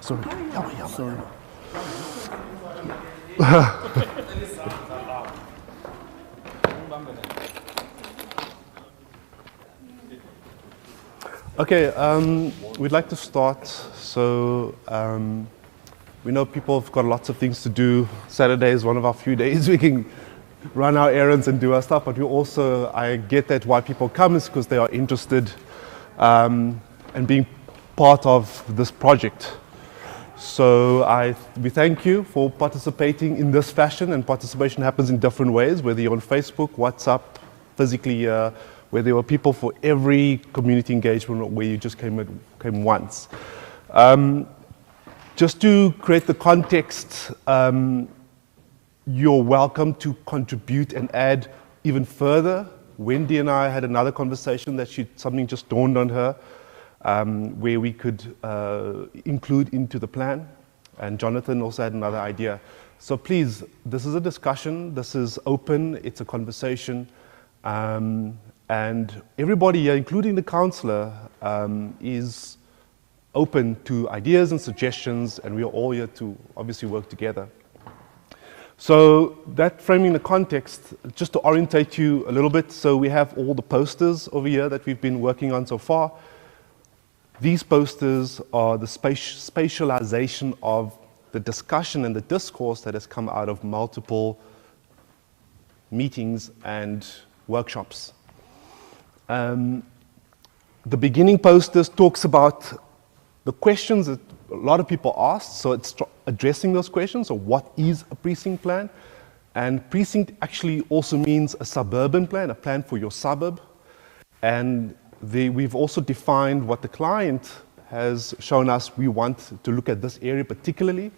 Sorry. Sorry. Okay, we'd like to start. So we know people have got lots of things to do. Saturday is one of our few days we can run our errands and do our stuff, but we also, I get that why people come is because they are interested and being part of this project. So we thank you for participating in this fashion, and participation happens in different ways, whether you're on Facebook, WhatsApp, physically, where there were people for every community engagement, or where you just came once. Just to create the context, you're welcome to contribute and add even further. Wendy and I had another conversation that something just dawned on her, where we could include into the plan. And Jonathan also had another idea. So please, this is a discussion, this is open, it's a conversation. And everybody here, including the councillor, is open to ideas and suggestions, and we are all here to obviously work together. So that framing the context, just to orientate you a little bit, so we have all the posters over here that we've been working on so far. These posters are the spatialization of the discussion and the discourse that has come out of multiple meetings and workshops. The beginning posters talks about the questions that a lot of people asked, so it's addressing those questions. So what is a precinct plan? And precinct actually also means a suburban plan, a plan for your suburb. And we've also defined what the client has shown us we want to look at this area particularly,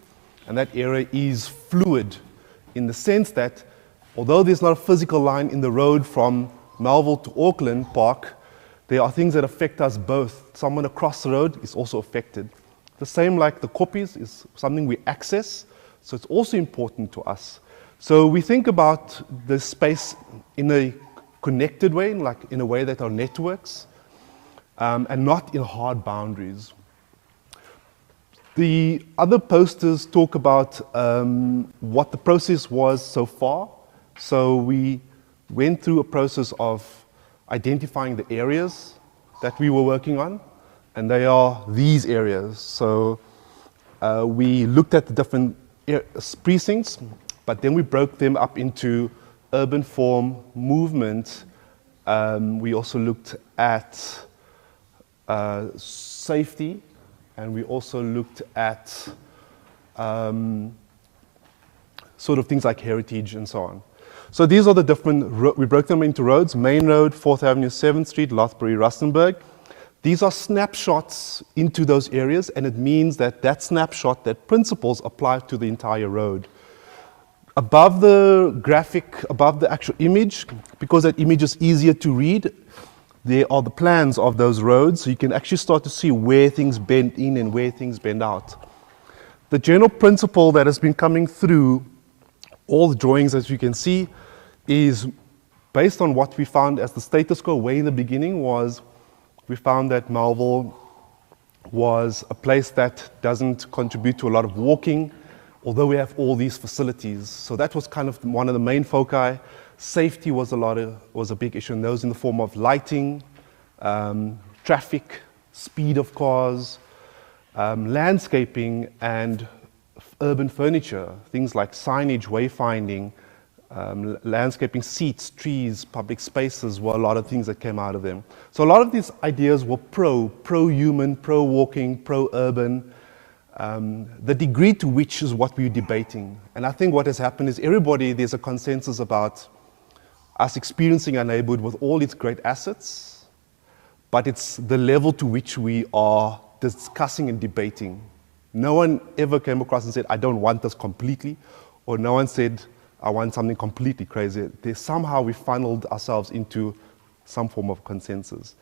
and that area is fluid in the sense that although there's not a physical line in the road from Melville to Auckland Park, there are things that affect us both. Someone across the road is also affected. The same like the copies is something we access, so it's also important to us. So we think about the space in a connected way, like in a way that are networks, and not in hard boundaries. The other posters talk about what the process was so far. So we went through a process of identifying the areas that we were working on, and they are these areas. So we looked at the different precincts, but then we broke them up into urban form, movement. We also looked at safety, and we also looked at sort of things like heritage and so on. So these are the different, we broke them into roads: Main Road, 4th Avenue, 7th Street, Lothbury, Rustenburg. These are snapshots into those areas, and it means that that snapshot, that principles apply to the entire road. Above the graphic, above the actual image, because that image is easier to read, there are the plans of those roads, so you can actually start to see where things bend in and where things bend out. The general principle that has been coming through all the drawings, as you can see, is based on what we found as the status quo way in the beginning. Was we found that Melville was a place that doesn't contribute to a lot of walking, although we have all these facilities. So that was kind of one of the main foci. Safety was a big issue, and those in the form of lighting, traffic, speed of cars, landscaping, and urban furniture, things like signage, wayfinding, landscaping, seats, trees, public spaces were a lot of things that came out of them. So a lot of these ideas were pro-human, pro-walking, pro-urban. The degree to which is what we're debating. And I think what has happened is there's a consensus about us experiencing our neighborhood with all its great assets, but it's the level to which we are discussing and debating. No one ever came across and said, I don't want this completely, or no one said, I want something completely crazy. Somehow we funneled ourselves into some form of consensus.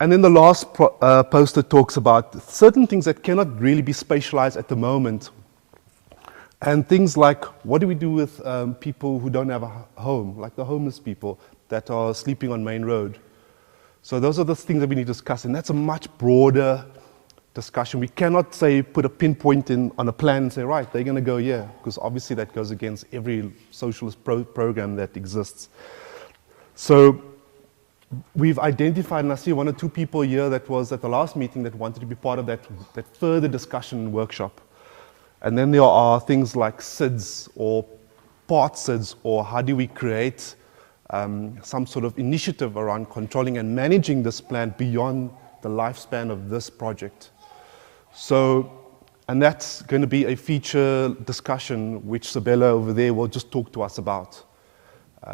And then the last poster talks about certain things that cannot really be spatialized at the moment. And things like, what do we do with people who don't have a home, like the homeless people that are sleeping on Main Road? So those are the things that we need to discuss, and that's a much broader discussion. We cannot say, put a pinpoint on a plan and say, right, they're going to go here, because obviously that goes against every socialist program that exists. So we've identified, and I see one or two people here that was at the last meeting that wanted to be part of that further discussion workshop. And then there are things like SIDS or part SIDS, or how do we create some sort of initiative around controlling and managing this plant beyond the lifespan of this project. So, and that's going to be a feature discussion which Sabella over there will just talk to us about.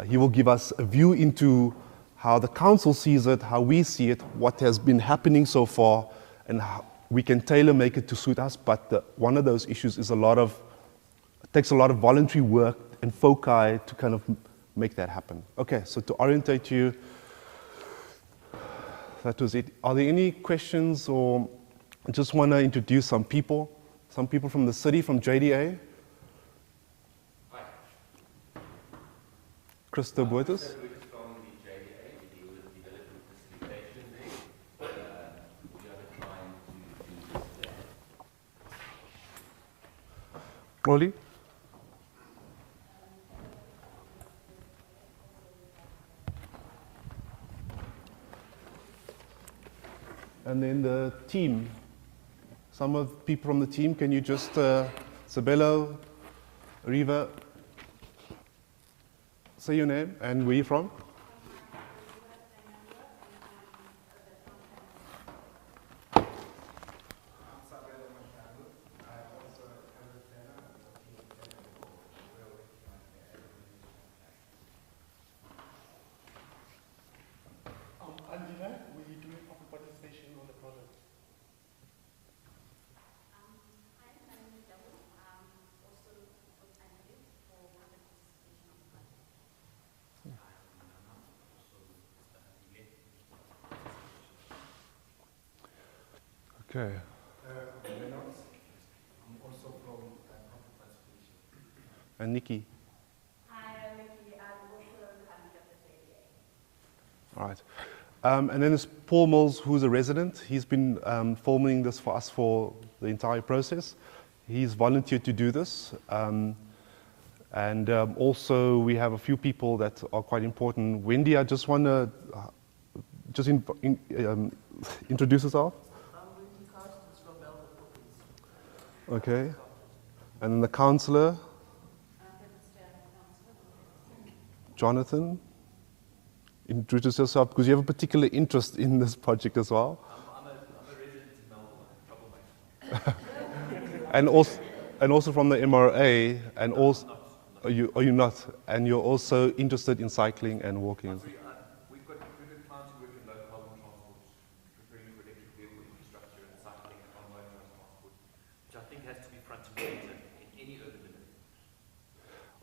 He will give us a view into how the council sees it, how we see it, what has been happening so far, and how we can tailor make it to suit us. But one of those issues is it takes a lot of voluntary work and foci to kind of make that happen. Okay, so to orientate you, that was it. Are there any questions, or I just want to introduce some people from the city, from JDA. Hi. Christo Boitus. From the JDA, we deal with development facilitation there. We are trying to do this there. Oli? And then the team, some of the people from the team, can you just, Sabelo, Riva, say your name and where you're from? Okay. I'm also from public participation. And Nikki. Hi, I'm Nikki. I'm also the candidate of the JDA. All right. And then there's Paul Mills, who's a resident. He's been filming this for us for the entire process. He's volunteered to do this. And also we have a few people that are quite important. Wendy, I just want to introduce yourself. Okay. And then the councillor, Jonathan. Introduce yourself, because you have a particular interest in this project as well. I'm a resident in Melville, troublemaker. and also from the MRA, and also, are you not? And you're also interested in cycling and walking. We've got clients who work in low carbon transport, preparing for electric vehicle infrastructure and cycling and on-road transport, which I think has to be front and center in any urban delivery.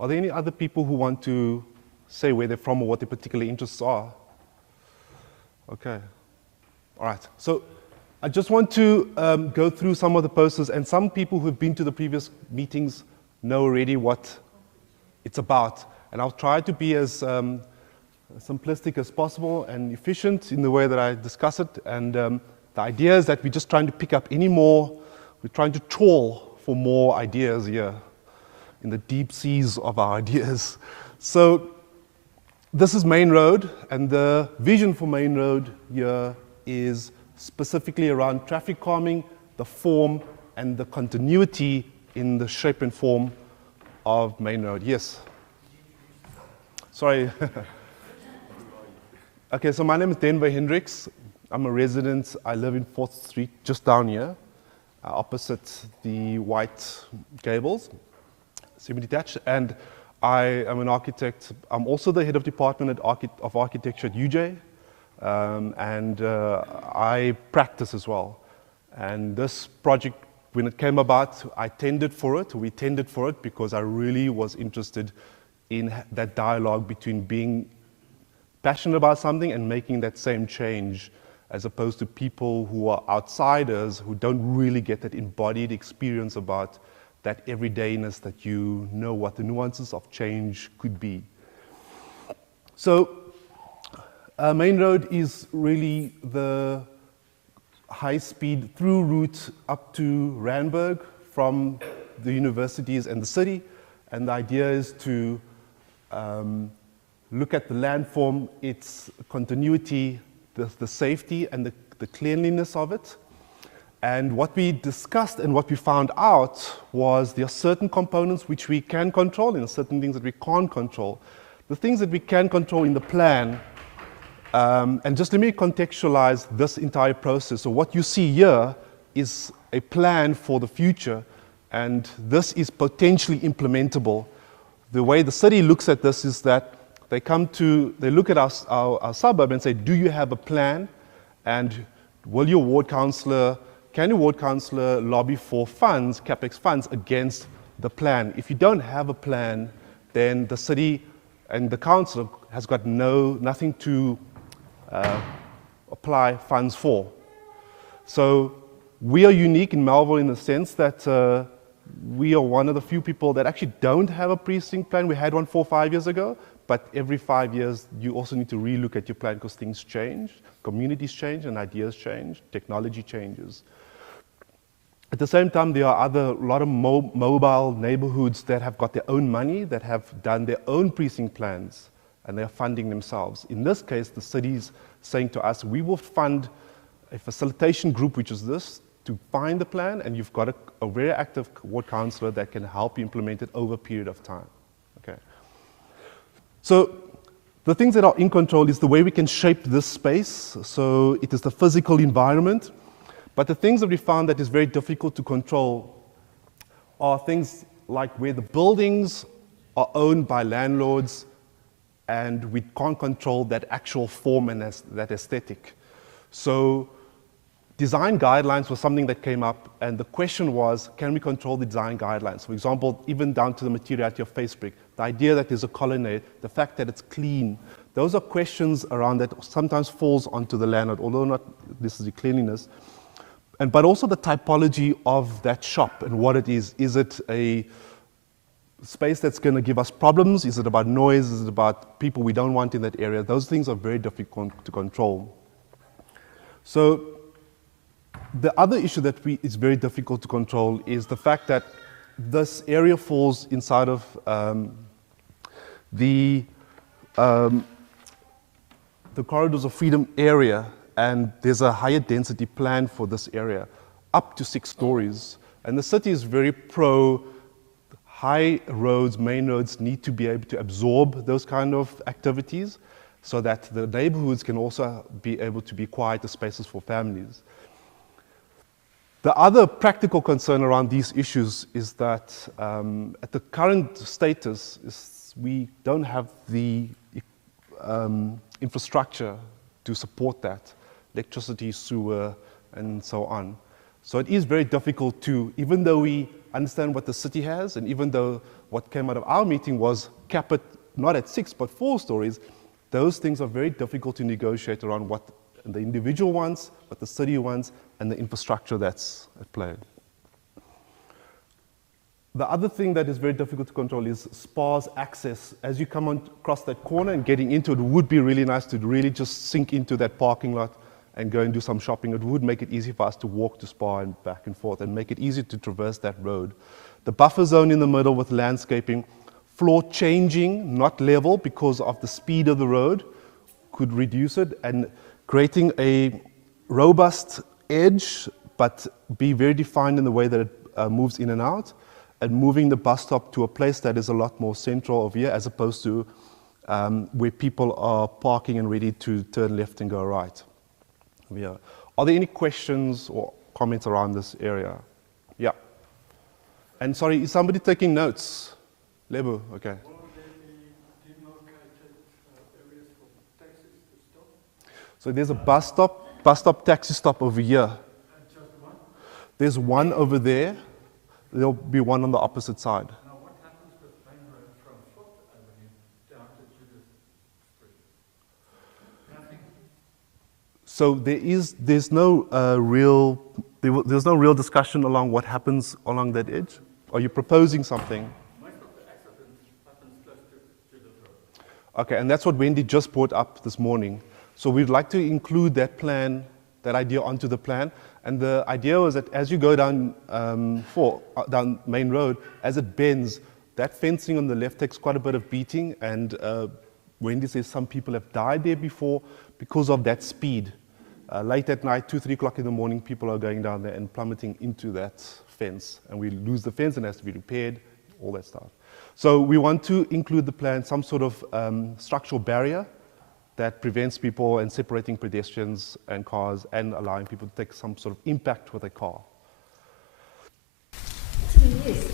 Are there any other people who want to say where they're from or what their particular interests are? Okay. All right. So I just want to go through some of the posters, and some people who've been to the previous meetings know already what it's about. And I'll try to be as simplistic as possible and efficient in the way that I discuss it. And the idea is that we're just trying to pick up any more, we're trying to trawl for more ideas here in the deep seas of our ideas. So this is Main Road, and the vision for Main Road here is specifically around traffic calming, the form, and the continuity in the shape and form of Main Road. Yes? Sorry. Okay, so my name is Denver Hendricks. I'm a resident. I live in 4th Street, just down here, opposite the white gables, semi-detached. And I am an architect. I'm also the head of department of architecture at UJ, and I practice as well. And this project, when it came about, we tendered for it because I really was interested in that dialogue between being passionate about something and making that same change, as opposed to people who are outsiders who don't really get that embodied experience about that everydayness, that you know what the nuances of change could be. So Main Road is really the high-speed through route up to Randburg from the universities and the city. And the idea is to look at the landform, its continuity, the safety and the cleanliness of it. And what we discussed and what we found out was there are certain components which we can control and certain things that we can't control. The things that we can control in the plan, and just let me contextualize this entire process. So what you see here is a plan for the future, and this is potentially implementable. The way the city looks at this is that they look at our suburb and say, do you have a plan? And can your ward councillor lobby for funds, capex funds, against the plan? If you don't have a plan, then the city and the council has got nothing to apply funds for. So we are unique in Melville in the sense that we are one of the few people that actually don't have a precinct plan. We had one 4 or 5 years ago, but every 5 years you also need to relook at your plan because things change, communities change and ideas change, technology changes. At the same time, there are a lot of mobile neighborhoods that have got their own money, that have done their own precinct plans, and they're funding themselves. In this case, the city's saying to us, we will fund a facilitation group, which is this, to find the plan, and you've got a very active ward councillor that can help you implement it over a period of time. Okay. So the things that are in control is the way we can shape this space. So it is the physical environment. But the things that we found that is very difficult to control are things like where the buildings are owned by landlords and we can't control that actual form and that aesthetic. So design guidelines was something that came up, and the question was, can we control the design guidelines? For example, even down to the materiality of face brick, the idea that there's a colonnade, the fact that it's clean. Those are questions around that sometimes falls onto the landlord, although not necessarily cleanliness. But also the typology of that shop and what it is. Is it a space that's going to give us problems? Is it about noise? Is it about people we don't want in that area? Those things are very difficult to control. So the other issue that is very difficult to control is the fact that this area falls inside of the Corridors of Freedom area, and there's a higher density plan for this area, up to 6 stories. And the city is very pro high roads, main roads need to be able to absorb those kind of activities so that the neighborhoods can also be able to be quieter spaces for families. The other practical concern around these issues is that at the current status, we don't have the infrastructure to support that, electricity, sewer, and so on. So it is very difficult to, even though we understand what the city has, and even though what came out of our meeting was cap it not at 6 but 4 stories, those things are very difficult to negotiate around what the individual wants, what the city wants, and the infrastructure that's at play. The other thing that is very difficult to control is sparse access. As you come across that corner and getting into it, would be really nice to really just sink into that parking lot and go and do some shopping. It would make it easy for us to walk to Spa and back and forth and make it easy to traverse that road. The buffer zone in the middle with landscaping, floor changing, not level because of the speed of the road, could reduce it, and creating a robust edge but be very defined in the way that it moves in and out, and moving the bus stop to a place that is a lot more central over here as opposed to where people are parking and ready to turn left and go right. Yeah. Are there any questions or comments around this area? Yeah. And sorry, is somebody taking notes? Lebo, okay. Will there be demarcated areas for taxis to stop? So there's a bus stop, taxi stop over here. And just one? There's one over there. There'll be one on the opposite side. Now what happens with main road from 4th Avenue down to Judith Street? Nothing? So there's no real discussion along what happens along that edge. Are you proposing something? Most of the accidents happens close to Judith Road. Okay, and that's what Wendy just brought up this morning. So we'd like to include that plan that idea onto the plan. And the idea was that as you go down down Main Road, as it bends, that fencing on the left takes quite a bit of beating, and Wendy says some people have died there before because of that speed. Late at night, 2, 3 o'clock in the morning, people are going down there and plummeting into that fence, and we lose the fence and it has to be repaired, all that stuff. So we want to include the plan some sort of structural barrier that prevents people and separating pedestrians and cars and allowing people to take some sort of impact with a car. Yes.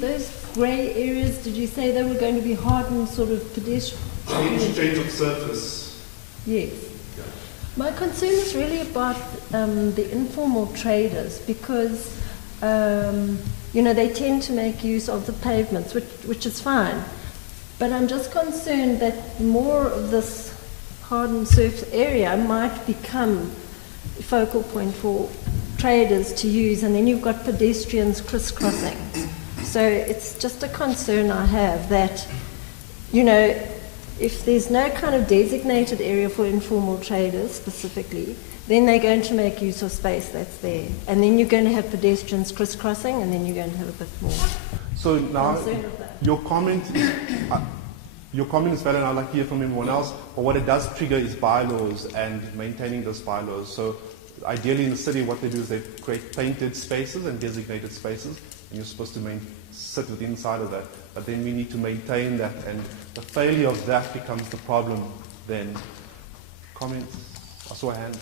Those grey areas, did you say they were going to be hardened sort of pedestrian? Change of surface. Yes. Yeah. My concern is really about the informal traders because, you know, they tend to make use of the pavements, which is fine. But I'm just concerned that more of this hardened surface area might become a focal point for traders to use, and then you've got pedestrians crisscrossing. So it's just a concern I have that, you know, if there's no kind of designated area for informal traders specifically, then they're going to make use of space that's there. And then you're going to have pedestrians crisscrossing, and then you're going to have a bit more. So now, concern of that. your comment is valid, and I'd like to hear from everyone else, but what it does trigger is bylaws and maintaining those bylaws. So ideally in the city, what they do is they create painted spaces and designated spaces, and you're supposed to sit within inside of that. But then we need to maintain that, and the failure of that becomes the problem then. Comments? I saw a hand.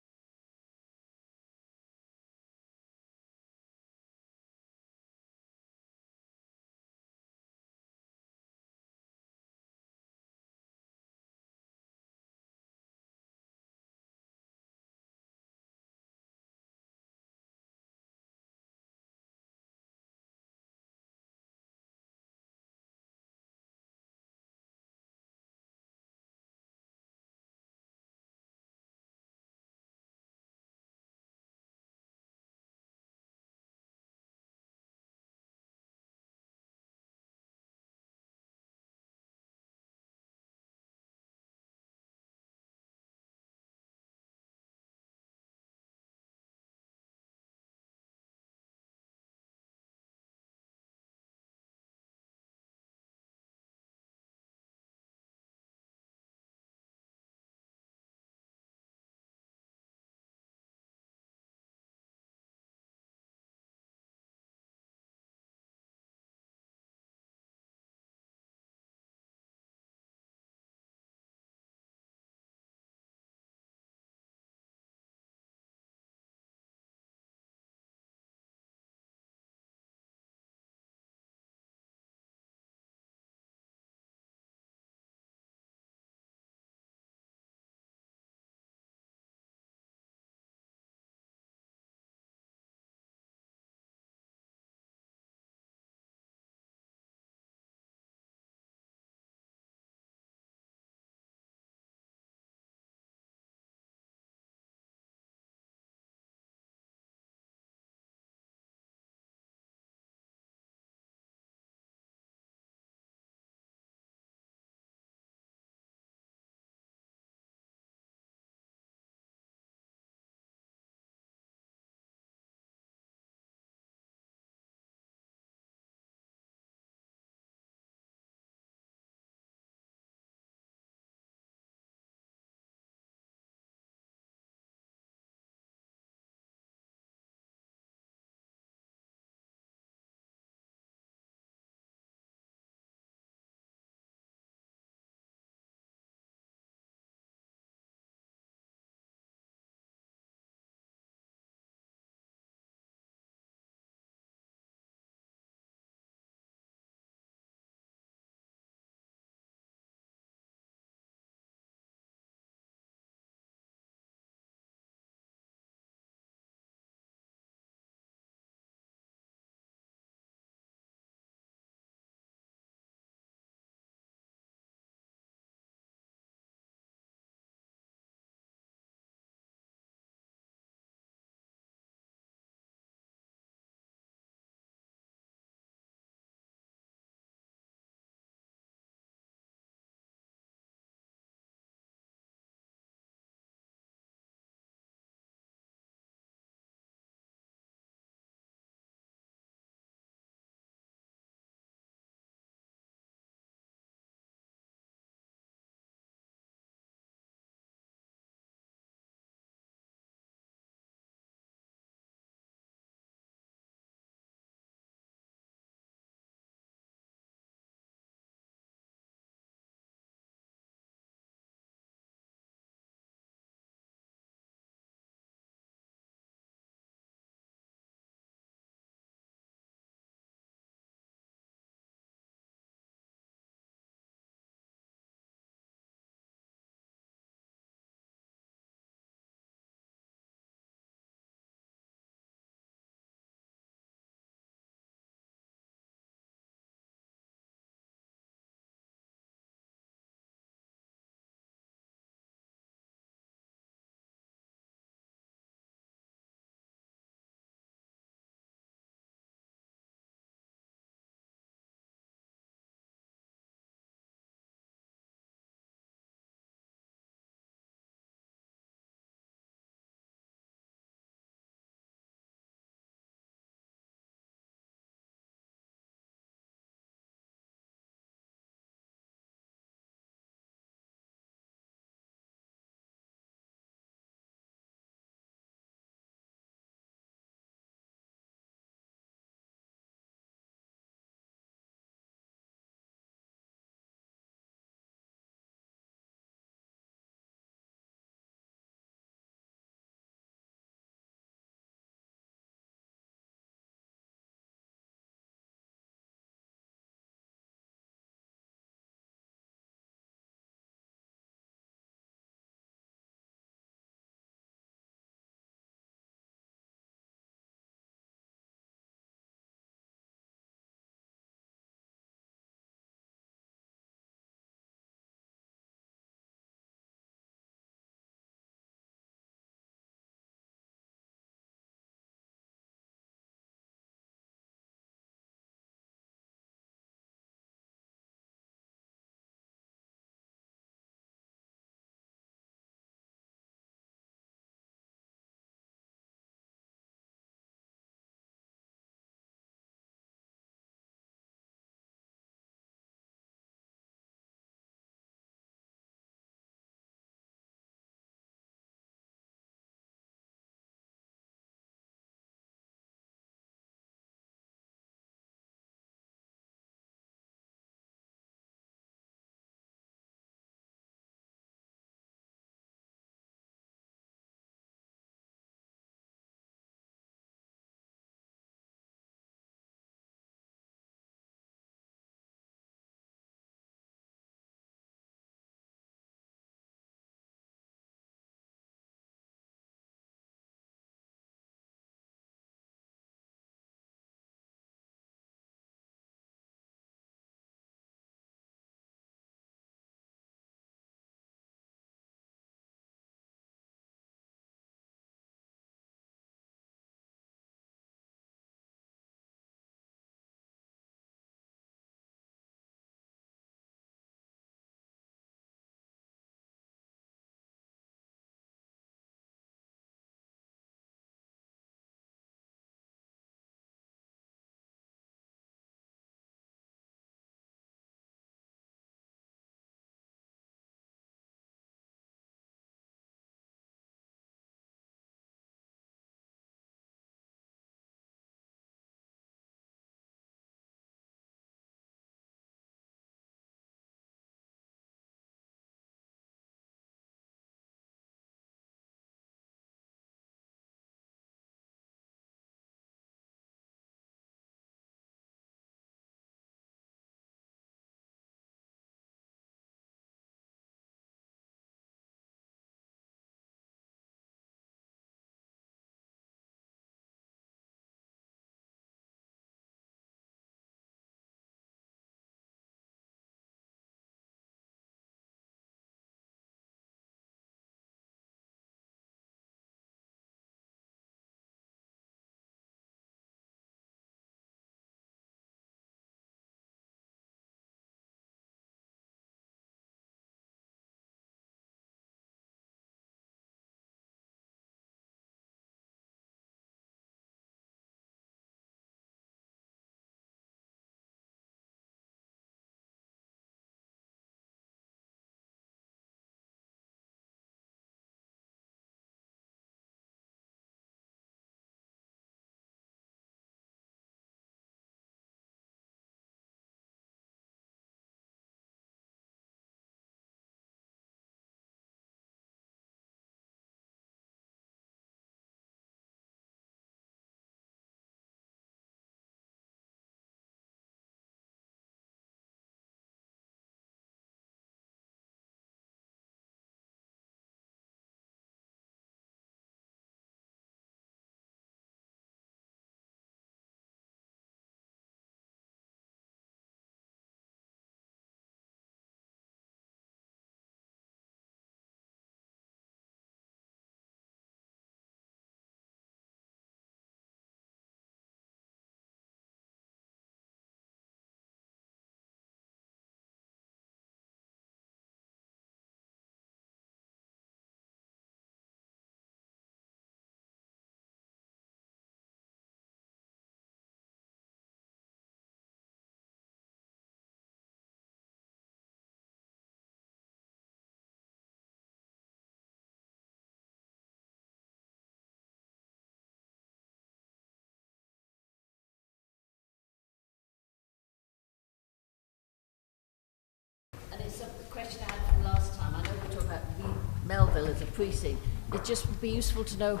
Melville as a precinct, it just would be useful to know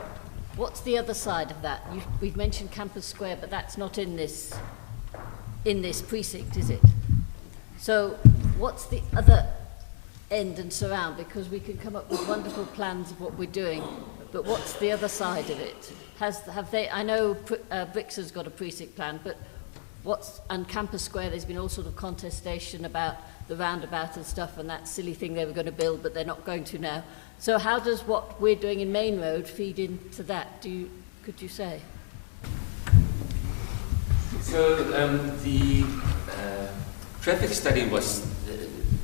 what's the other side of that. We've mentioned Campus Square, but that's not in this precinct, is it? So what's the other end and surround? Because we can come up with wonderful plans of what we're doing, but what's the other side of it? Have they? I know Brixton's got a precinct plan, but and Campus Square, there's been all sort of contestation about the roundabout and stuff, and that silly thing they were going to build, but they're not going to now. So how does what we're doing in Main Road feed into that? Could you say? So the traffic study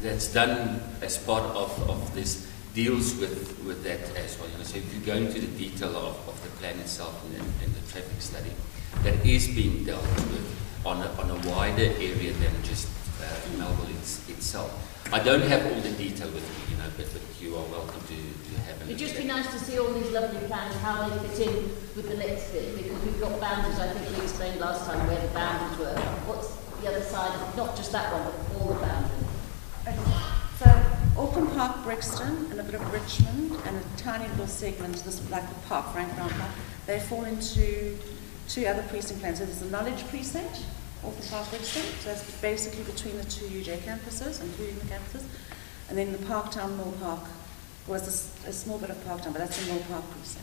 that's done as part of this deals with that as well. So if you go into the detail of the plan itself and the traffic study, that is being dealt with on a wider area than just Melville itself. I don't have all the detail with me, but you are welcome to have a look. It'd just be nice to see all these lovely plans, how they fit in with the next bit, because we've got boundaries. I think we explained last time where the boundaries were. What's the other side of, not just that one, but all the boundaries? Okay. So Auckland Park, Brixton, and a bit of Richmond, and a tiny little segment, this like the park, Frank Brown Park, they fall into two other precinct plans. So there's the Knowledge Precinct, Auckland Park, Brixton, so that's basically between the two UJ campuses, including the campuses, and then the Parktown Mill Park was a small bit of Parktown, but that's the Mill Park Precinct.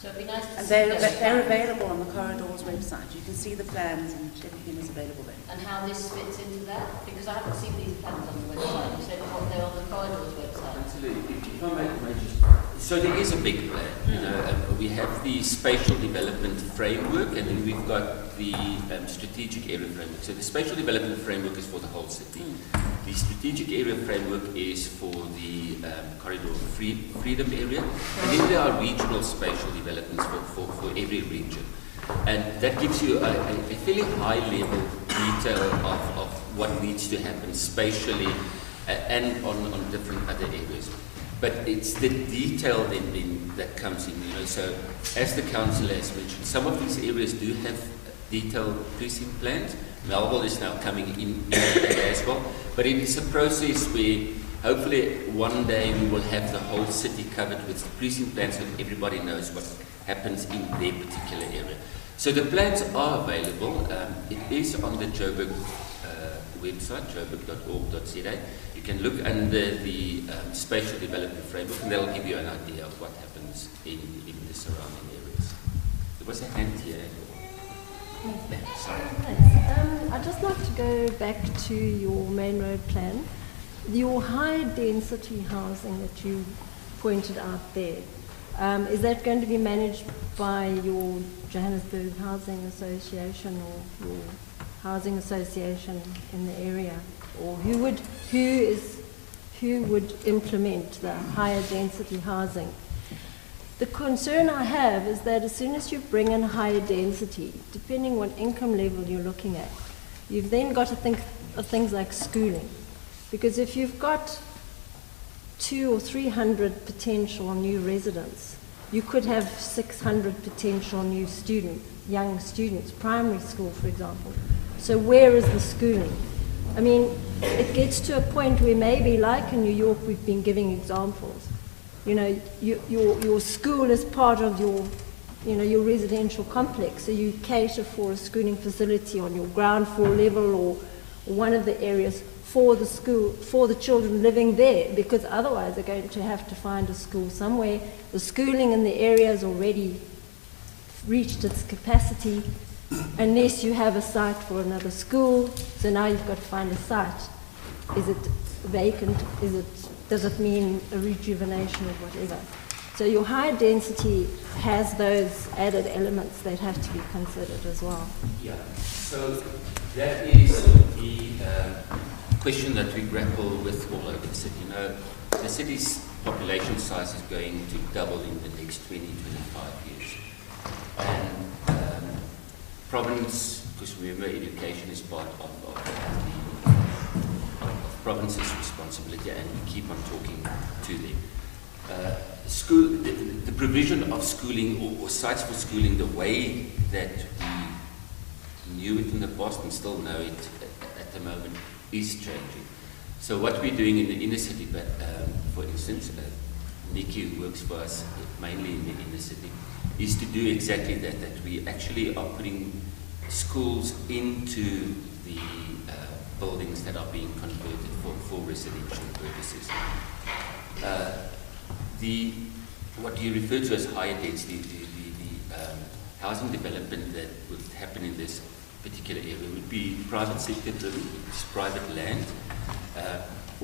So it'd be nice to and see they're available on the Corridors website. You can see the plans and everything is available there. And how this fits into that? Because I haven't seen these plans on the website. You said they're on the Corridors website. Absolutely. If I may just, so there is a big plan. We have the spatial development framework, and then we've got the strategic area framework. So the spatial development framework is for the whole city. The strategic area framework is for the corridor freedom area, and then there are regional spatial developments for every region. And that gives you a fairly high level detail of what needs to happen spatially and on different other areas. But it's the detail then that comes in, So as the council has mentioned, some of these areas do have detailed precinct plans. Melville is now coming in as well. But it is a process where hopefully one day we will have the whole city covered with precinct plans so that everybody knows what happens in their particular area. So the plans are available. It is on the Joburg website, joburg.org.za. You can look under the spatial development framework, and that will give you an idea of what happens in the surrounding areas. There was a hand here. Sorry. Thanks. I'd just like to go back to your Main Road plan. Your high density housing that you pointed out there, is that going to be managed by your Johannesburg Housing Association or your housing association in the area? Or who would implement the higher density housing? The concern I have is that as soon as you bring in higher density, depending what income level you're looking at, you've then got to think of things like schooling. Because if you've got 200 or 300 potential new residents, you could have 600 potential new young students, primary school, for example. So where is the schooling? I mean, it gets to a point where maybe, like in New York, we've been giving examples. Your school is part of your residential complex, so you cater for a schooling facility on your ground floor level or one of the areas for the school, for the children living there, because otherwise they're going to have to find a school somewhere. The schooling in the area has already reached its capacity unless you have a site for another school. So now you've got to find a site. Is it vacant? Does it mean a rejuvenation or whatever? So your high density has those added elements that have to be considered as well. Yeah, so that is the question that we grapple with all over the city. The city's population size is going to double in the next 20, 25 years. And province, because remember education is part of province's responsibility, and we keep on talking to them. The provision of schooling or sites for schooling, the way that we knew it in the past and still know it at the moment, is changing. So what we're doing in the inner city, for instance, Nikki, who works for us mainly in the city, is to do exactly that, that we actually are putting schools into the buildings that are being converted for residential purposes. What you refer to as higher density, the housing development that would happen in this particular area would be private sector driven, it's private land,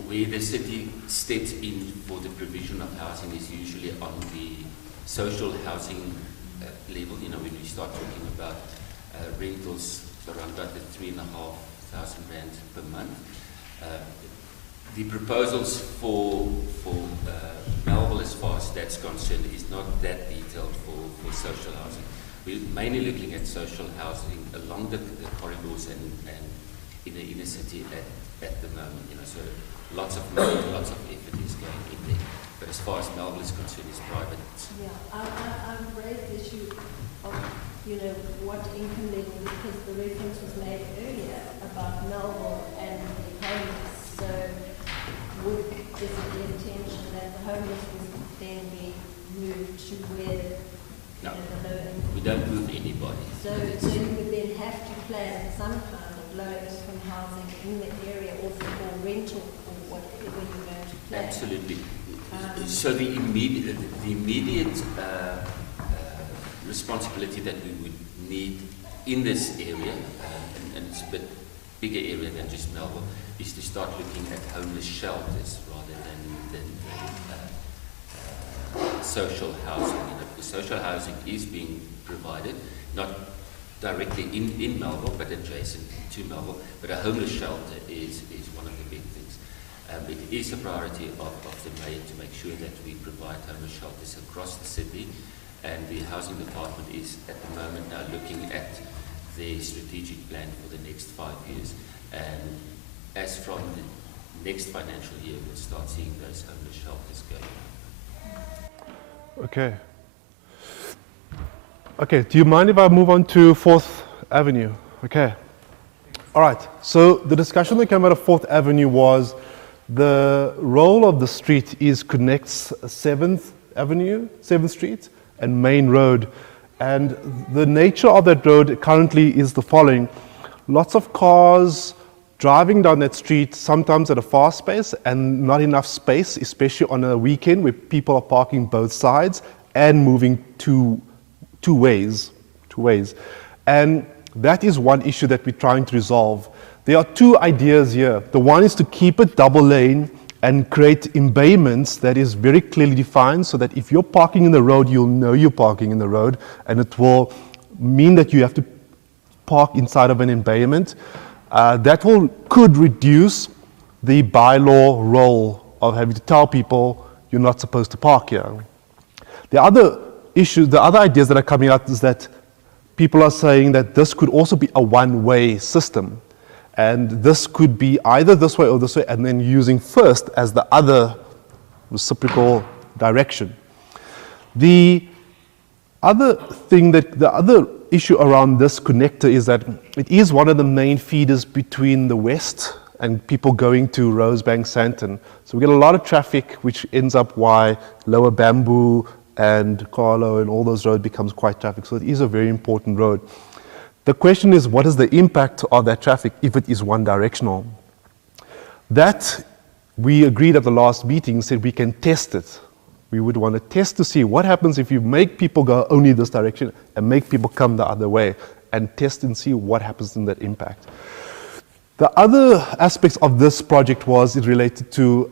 where the city steps in for the provision of housing is usually on the social housing level. You know, when we start talking about rentals around about the 3,500 rand per month. The proposals for Melville, as far as that's concerned, is not that detailed for social housing. We're mainly looking at social housing along the corridors and in the inner city at the moment. You know, so lots of money, lots of effort is going in there. But as far as Melville is concerned, it's private. Yeah, I've raised the issue of, you know, what income level, because the reference was made earlier about Melville and the homeless. So is it the intention that the homeless will then be moved to where No, the low income? we don't move anybody. So you would then have to plan some kind of low income housing in the area, also for rental or whatever you're going to plan. Absolutely. So the immediate responsibility that we would need in this area, and it's a bit bigger area than just Melville, is to start looking at homeless shelters rather than social housing. You know, because social housing is being provided, not directly in Melville, but adjacent to Melville. But a homeless shelter is one of the big things. It is a priority of the mayor to make sure that we provide homeless shelters across the city, and the housing department is at the moment now looking at the strategic plan for the next 5 years, and as from the next financial year we'll start seeing those homeless shelters going. Okay, do you mind if I move on to 4th Avenue? Okay. All right, so the discussion that came out of 4th Avenue was the role of the street is connects 7th Avenue, 7th Street, and Main Road. And the nature of that road currently is the following. Lots of cars driving down that street, sometimes at a fast pace and not enough space, especially on a weekend where people are parking both sides and moving two ways. And that is one issue that we're trying to resolve. There are two ideas here. The one is to keep it double lane and create embayments that is very clearly defined so that if you're parking in the road, you'll know you're parking in the road, and it will mean that you have to park inside of an embayment. That could reduce the bylaw role of having to tell people you're not supposed to park here. The other ideas that are coming out is that people are saying that this could also be a one-way system. And this could be either this way or this way, and then using first as the other reciprocal direction. The other issue around this connector is that it is one of the main feeders between the west and people going to Rosebank, Sandton. So we get a lot of traffic, which ends up why Lower Bamboo and Carlo and all those roads becomes quite traffic. So it is a very important road. The question is, what is the impact of that traffic if it is one directional? That we agreed at the last meeting, said we can test it. We would want to test to see what happens if you make people go only this direction and make people come the other way, and test and see what happens in that impact. The other aspects of this project was it related to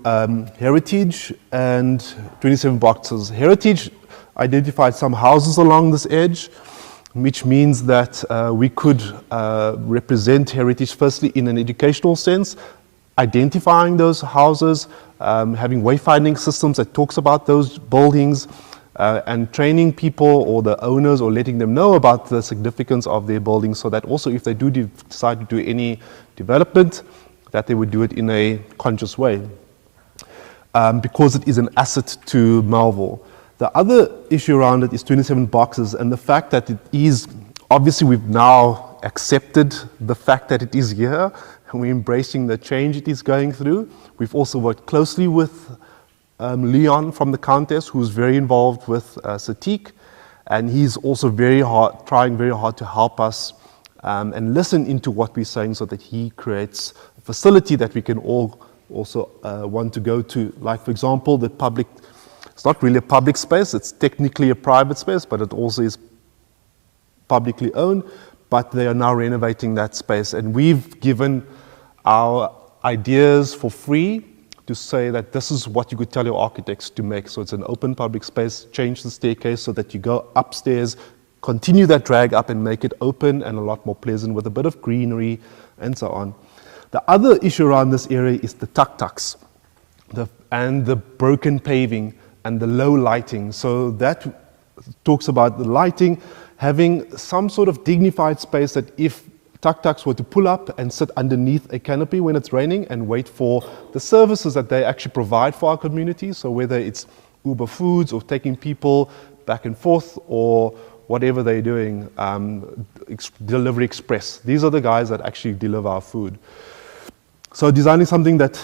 Heritage and 27 Boxes. Heritage identified some houses along this edge, which means that we could represent heritage firstly in an educational sense, identifying those houses, having wayfinding systems that talks about those buildings, and training people or the owners or letting them know about the significance of their buildings, so that also if they do decide to do any development, that they would do it in a conscious way, because it is an asset to Melville. The other issue around it is 27 Boxes, and the fact that it is, obviously we've now accepted the fact that it is here, and we're embracing the change it is going through. We've also worked closely with Leon from the Countess, who's very involved with Satiq, and he's also trying very hard to help us and listen into what we're saying so that he creates a facility that we can all also want to go to. Like, for example, the public, it's not really a public space, it's technically a private space, but it also is publicly owned, but they are now renovating that space. And we've given our ideas for free to say that this is what you could tell your architects to make. So it's an open public space, change the staircase so that you go upstairs, continue that drag up and make it open and a lot more pleasant with a bit of greenery and so on. The other issue around this area is the tuk-tuks and the broken paving and the low lighting. So that talks about the lighting, having some sort of dignified space that if tuk-tuks were to pull up and sit underneath a canopy when it's raining and wait for the services that they actually provide for our community. So whether it's Uber Foods or taking people back and forth or whatever they're doing, Delivery Express. These are the guys that actually deliver our food. So designing something that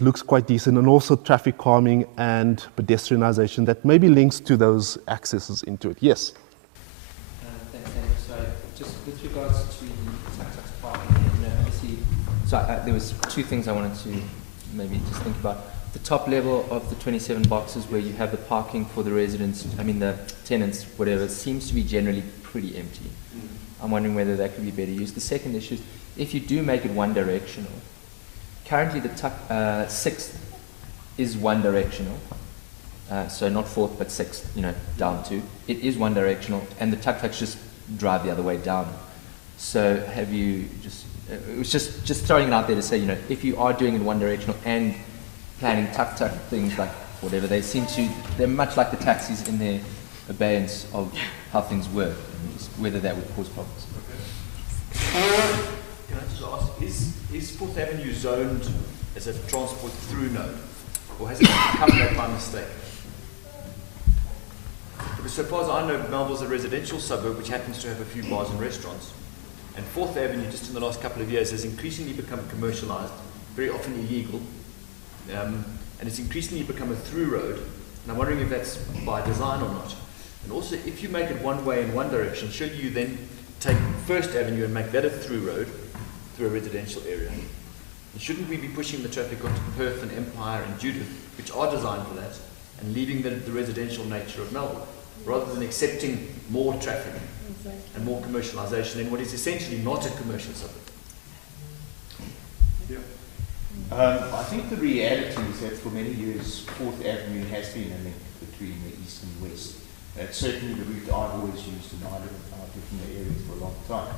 looks quite decent, and also traffic calming and pedestrianization that maybe links to those accesses into it. Yes? Thanks, Andrew. So just with regards to the tuk-tuks parking, obviously, so there was two things I wanted to maybe just think about. The top level of the 27 boxes where you have the parking for the residents, the tenants, whatever, seems to be generally pretty empty. I'm wondering whether that could be better used. The second issue is, if you do make it one directional, currently the sixth is one directional, so not fourth but sixth, down to. It is one directional, and the tuk-tuks just drive the other way down. So have you it was just throwing it out there to say, if you are doing it one directional and planning tuk-tuk things like whatever, they're much like the taxis in their abeyance of how things work, just whether that would cause problems. Can I just ask, is 4th Avenue zoned as a transport through node, or has it become that by mistake? Because so far as I know, Melville's a residential suburb which happens to have a few bars and restaurants. And 4th Avenue, just in the last couple of years, has increasingly become commercialized, very often illegal, and it's increasingly become a through road. And I'm wondering if that's by design or not. And also, if you make it one way in one direction, should you then take 1st Avenue and make that a through road through a residential area? And shouldn't we be pushing the traffic onto Perth and Empire and Judith, which are designed for that, and leaving the residential nature of Melbourne, rather than accepting more traffic and more commercialisation in what is essentially not a commercial suburb? I think the reality is that for many years 4th Avenue has been a link between the east and west. That's certainly the route I've always used in I've lived in the area for a long time.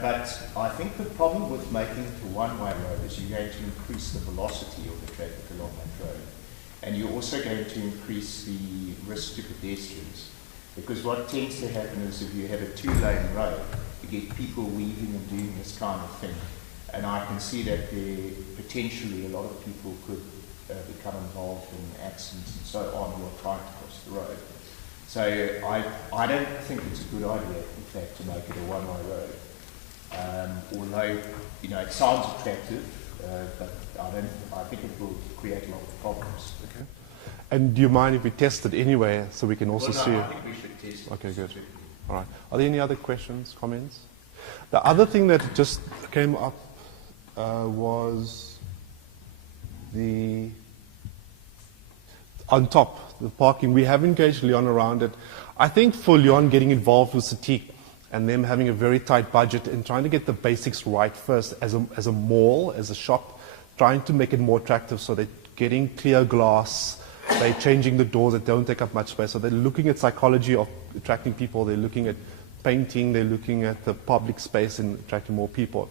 But I think the problem with making it a one-way road is you're going to increase the velocity of the traffic along that road. And you're also going to increase the risk to pedestrians. Because what tends to happen is if you have a two-lane road, you get people weaving and doing this kind of thing. And I can see that there potentially a lot of people could become involved in accidents and so on who are trying to cross the road. So I don't think it's a good idea, in fact, to make it a one-way road. Although, it sounds attractive, but I think it will create a lot of problems. Okay. And do you mind if we test it anyway, so we can also see? I think we should test it. Okay, good. All right. Are there any other questions, comments? The other thing that just came up was on top, the parking. We have engaged Leon around it. I think for Leon getting involved with Satiq and them having a very tight budget and trying to get the basics right first as a mall, as a shop, trying to make it more attractive so they're getting clear glass, they're changing the doors that don't take up much space. So they're looking at psychology of attracting people, they're looking at painting, they're looking at the public space and attracting more people.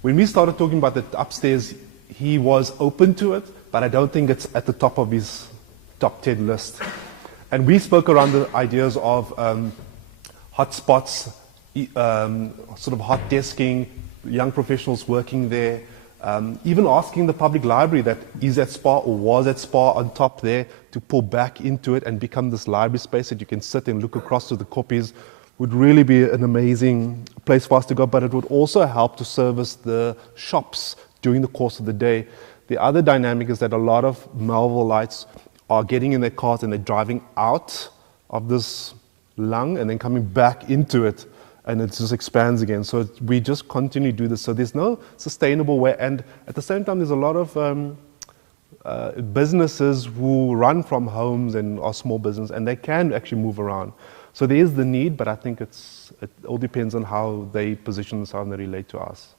When we started talking about the upstairs, he was open to it, but I don't think it's at the top of his top 10 list. And we spoke around the ideas of hot spots, sort of hot desking, young professionals working there, even asking the public library that is at SPA or was at SPA on top there to pull back into it and become this library space that you can sit and look across to the copies would really be an amazing place for us to go, but it would also help to service the shops during the course of the day. The other dynamic is that a lot of Melvillites are getting in their cars and they're driving out of this lung and then coming back into it, and it just expands again. So we just continue to do this. So there's no sustainable way. And at the same time, there's a lot of businesses who run from homes and are small business, and they can actually move around. So there is the need, but I think it all depends on how they position themselves and they relate to us.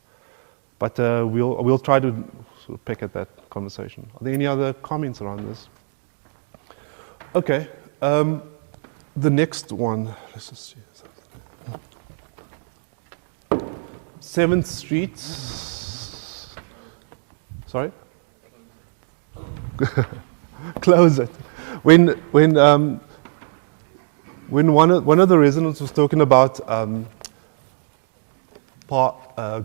But we'll try to sort of pick at that conversation. Are there any other comments around this? Okay. The next one, let's just see. 7th Street. Sorry? Close it. When one of the residents was talking about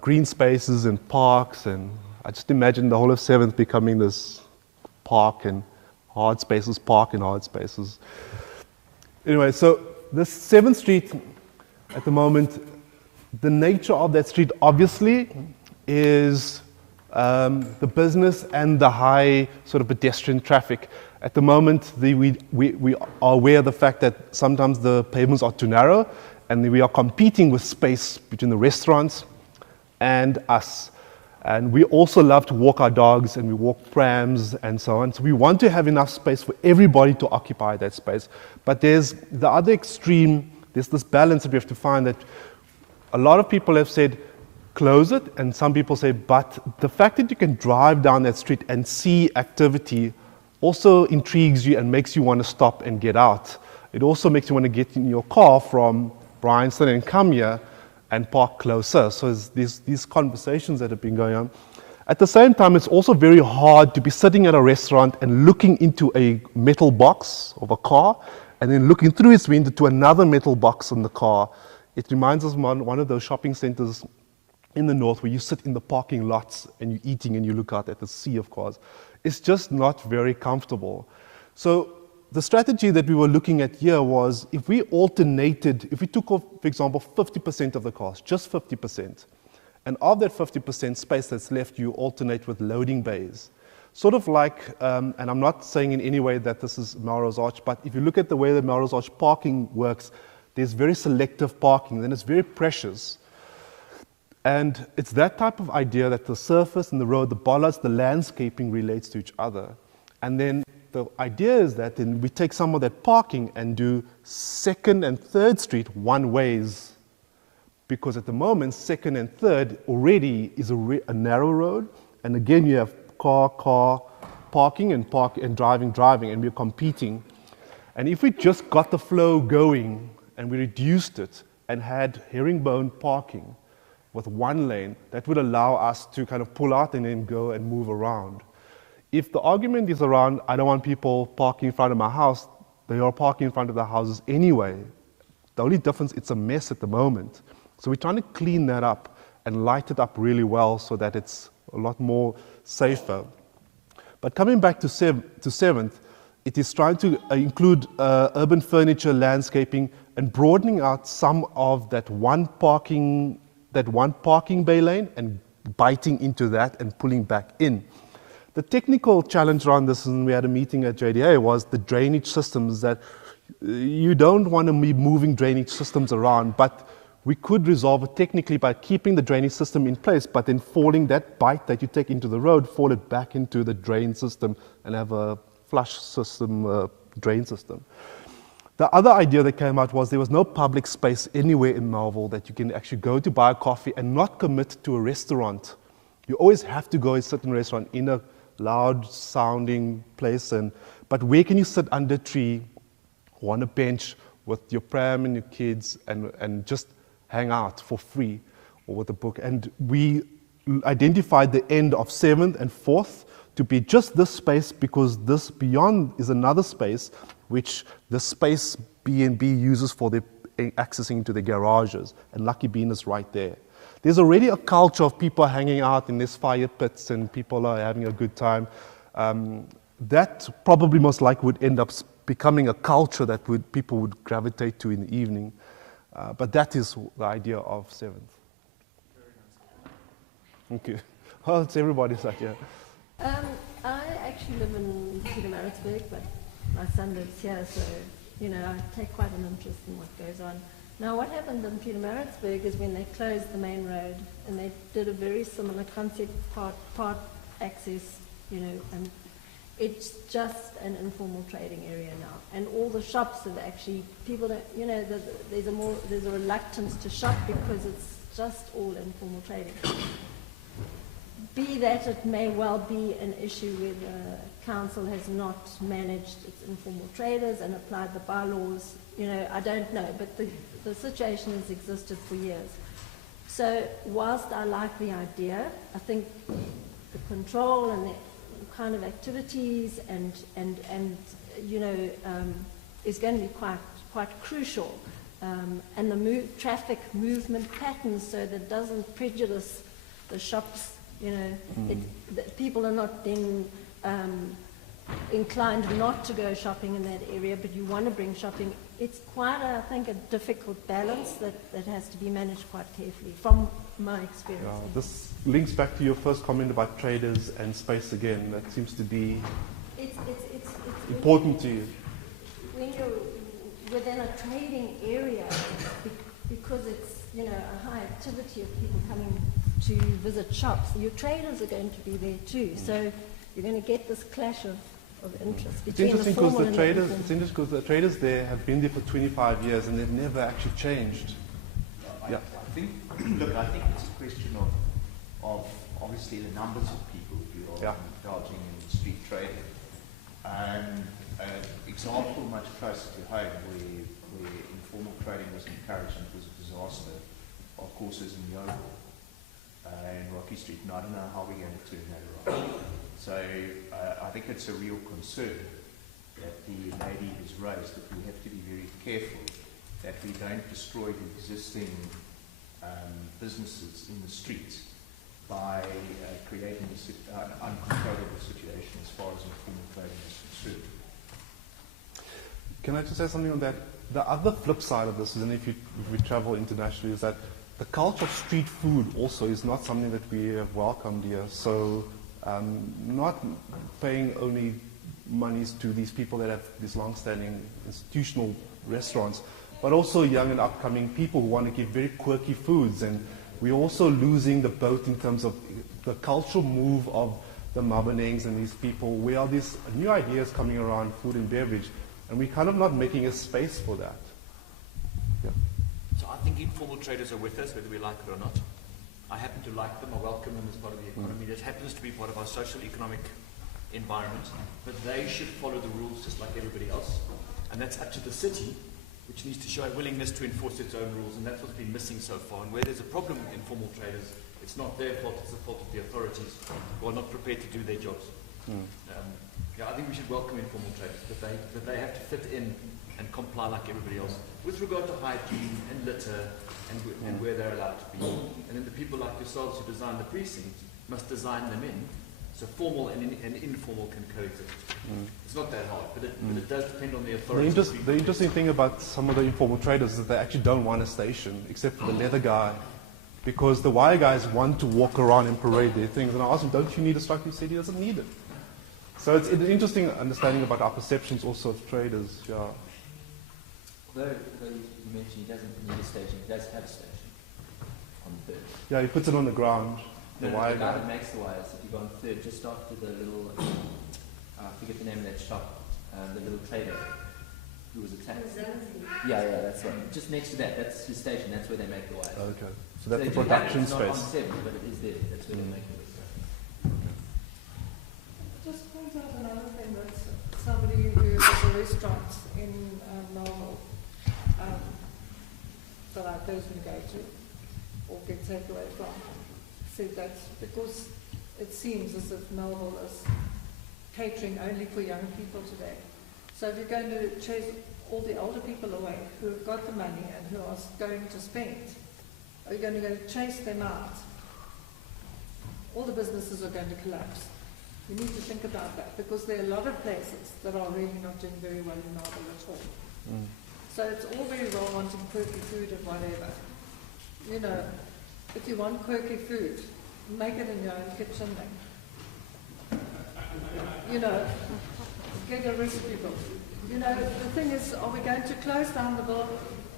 green spaces and parks, and I just imagined the whole of 7th becoming this park and hard spaces, park and hard spaces. Anyway, so this 7th Street at the moment, the nature of that street obviously is the business and the high sort of pedestrian traffic. At the moment, we are aware of the fact that sometimes the pavements are too narrow, and we are competing with space between the restaurants and us. And we also love to walk our dogs, and we walk prams and so on. So we want to have enough space for everybody to occupy that space. But there's the other extreme, there's this balance that we have to find, that a lot of people have said, close it, and some people say, but the fact that you can drive down that street and see activity also intrigues you and makes you want to stop and get out. It also makes you want to get in your car from Bryanston and come here and park closer. So there's these conversations that have been going on. At the same time, it's also very hard to be sitting at a restaurant and looking into a metal box of a car and then looking through its window to another metal box on the car. It reminds us of one of those shopping centers in the north where you sit in the parking lots and you're eating and you look out at the sea of cars. It's just not very comfortable. So the strategy that we were looking at here was, if we alternated, if we took off, for example, 50% of the cars, just 50%, and of that 50% space that's left, you alternate with loading bays. Sort of like, and I'm not saying in any way that this is Melrose Arch, but if you look at the way the Melrose Arch parking works, there's very selective parking, and it's very precious. And it's that type of idea that the surface and the road, the bollards, the landscaping relates to each other. And then the idea is that then we take some of that parking and do 2nd and 3rd Street one ways, because at the moment 2nd and 3rd already is a narrow road, and again you have car parking and driving, and we're competing. And if we just got the flow going and we reduced it and had herringbone parking with one lane, that would allow us to kind of pull out and then go and move around. If the argument is around, I don't want people parking in front of my house, they are parking in front of the houses anyway. The only difference, it's a mess at the moment. So we're trying to clean that up and light it up really well so that it's a lot more safer. But coming back to 7th, it is trying to include urban furniture, landscaping, and broadening out some of that one parking bay lane and biting into that and pulling back in. The technical challenge around this, and we had a meeting at JDA, was the drainage systems, that you don't want to be moving drainage systems around, but we could resolve it technically by keeping the drainage system in place, but then falling that bite that you take into the road, fall it back into the drain system and have a flush system, drain system. The other idea that came out was there was no public space anywhere in Melville that you can actually go to buy a coffee and not commit to a restaurant. You always have to go and sit in a restaurant in a loud sounding place, but where can you sit under a tree or on a bench with your pram and your kids and just hang out for free or with a book? And we identified the end of 7th and 4th to be just this space, because this beyond is another space which the space B&B uses for their accessing to the garages, and Lucky Bean is right there. There's already a culture of people hanging out in these fire pits and people are having a good time. That probably most likely would end up becoming a culture that people would gravitate to in the evening. But that is the idea of 7th. Thank you. Well, it's everybody's idea. I actually live in Pietermaritzburg, but my son lives here, so, you know, I take quite an interest in what goes on. Now, what happened in Pietermaritzburg is when they closed the main road, and they did a very similar concept, part access, you know, and it's just an informal trading area now. And all the shops have actually, people don't, you know, there's a reluctance to shop because it's just all informal trading. Be that it may well be an issue where the council has not managed its informal traders and applied the bylaws, you know, I don't know, but the situation has existed for years. So whilst I like the idea, I think the control and the kind of activities and you know, is going to be quite crucial. And the traffic movement patterns so that it doesn't prejudice the shops. You know, people are not then inclined not to go shopping in that area, but you want to bring shopping. It's quite, I think, a difficult balance that has to be managed quite carefully, from my experience. Yeah, this links back to your first comment about traders and space again. That seems to be it's important to you. When you're within a trading area, because it's, you know, a high activity of people coming to visit shops, your traders are going to be there too. So you're going to get this clash of interest between the formal and the informal. It's interesting because the traders there have been there for 25 years and they've never actually changed. I think it's a question of obviously the numbers of people who are indulging in street trading. And an example much closer to home where informal trading was encouraged and it was a disaster, of course, is in Yeovil and Rocky Street, and I don't know how we're going to turn that around. So I think it's a real concern that the lady has raised, that we have to be very careful that we don't destroy the existing businesses in the streets by creating an uncontrollable situation as far as informal trading is concerned. Can I just say something on that? The other flip side of this is, and if we travel internationally, is that the culture of street food also is not something that we have welcomed here. So not paying only monies to these people that have these long-standing institutional restaurants, but also young and upcoming people who want to give very quirky foods. And we're also losing the boat in terms of the cultural move of the Mabanengs and these people. Where are these new ideas coming around food and beverage? And we're kind of not making a space for that. Yeah. So I think informal traders are with us, whether we like it or not. I happen to like them. I welcome them as part of the economy. That happens to be part of our social economic environment. But they should follow the rules just like everybody else. And that's up to the city, which needs to show a willingness to enforce its own rules. And that's what's been missing so far. And where there's a problem with informal traders, it's not their fault, it's the fault of the authorities who are not prepared to do their jobs. I think we should welcome informal traders, but they have to fit in and comply like everybody else with regard to hygiene and litter and where they're allowed to be. And then the people like yourselves who design the precinct must design them in so formal and informal can coexist. It's not that hard, but it does depend on the authorities. The interesting thing about some of the informal traders is that they actually don't want a station, except for the leather guy, because the wire guys want to walk around and parade their things. And I asked him, don't you need a structure? He said he doesn't need it. So it's an interesting understanding about our perceptions also of traders. Yeah. Although you mentioned he doesn't need a station, he does have a station on the third. Yeah, he puts it on the ground. The wire the guy guy that makes the wires, if you go on third, just after the little, I forget the name of that shop, the little trader who was attacked. Yeah, that's right. Just next to that, that's his station, that's where they make the wires. Okay. So that's the production space. It's not on 7, but it is there, that's where they make it. Just point out another thing that somebody who has a restaurant in Melville that I personally go to or get takeaway from said that because it seems as if Melville is catering only for young people today. So if you're going to chase all the older people away who have got the money and who are going to spend, are you going to go chase them out? All the businesses are going to collapse. You need to think about that because there are a lot of places that are really not doing very well in Melville at all. So it's all very well wanting quirky food and whatever. You know, if you want quirky food, make it in your own kitchen then. you know, get a recipe book. You know, the thing is, are we going to close down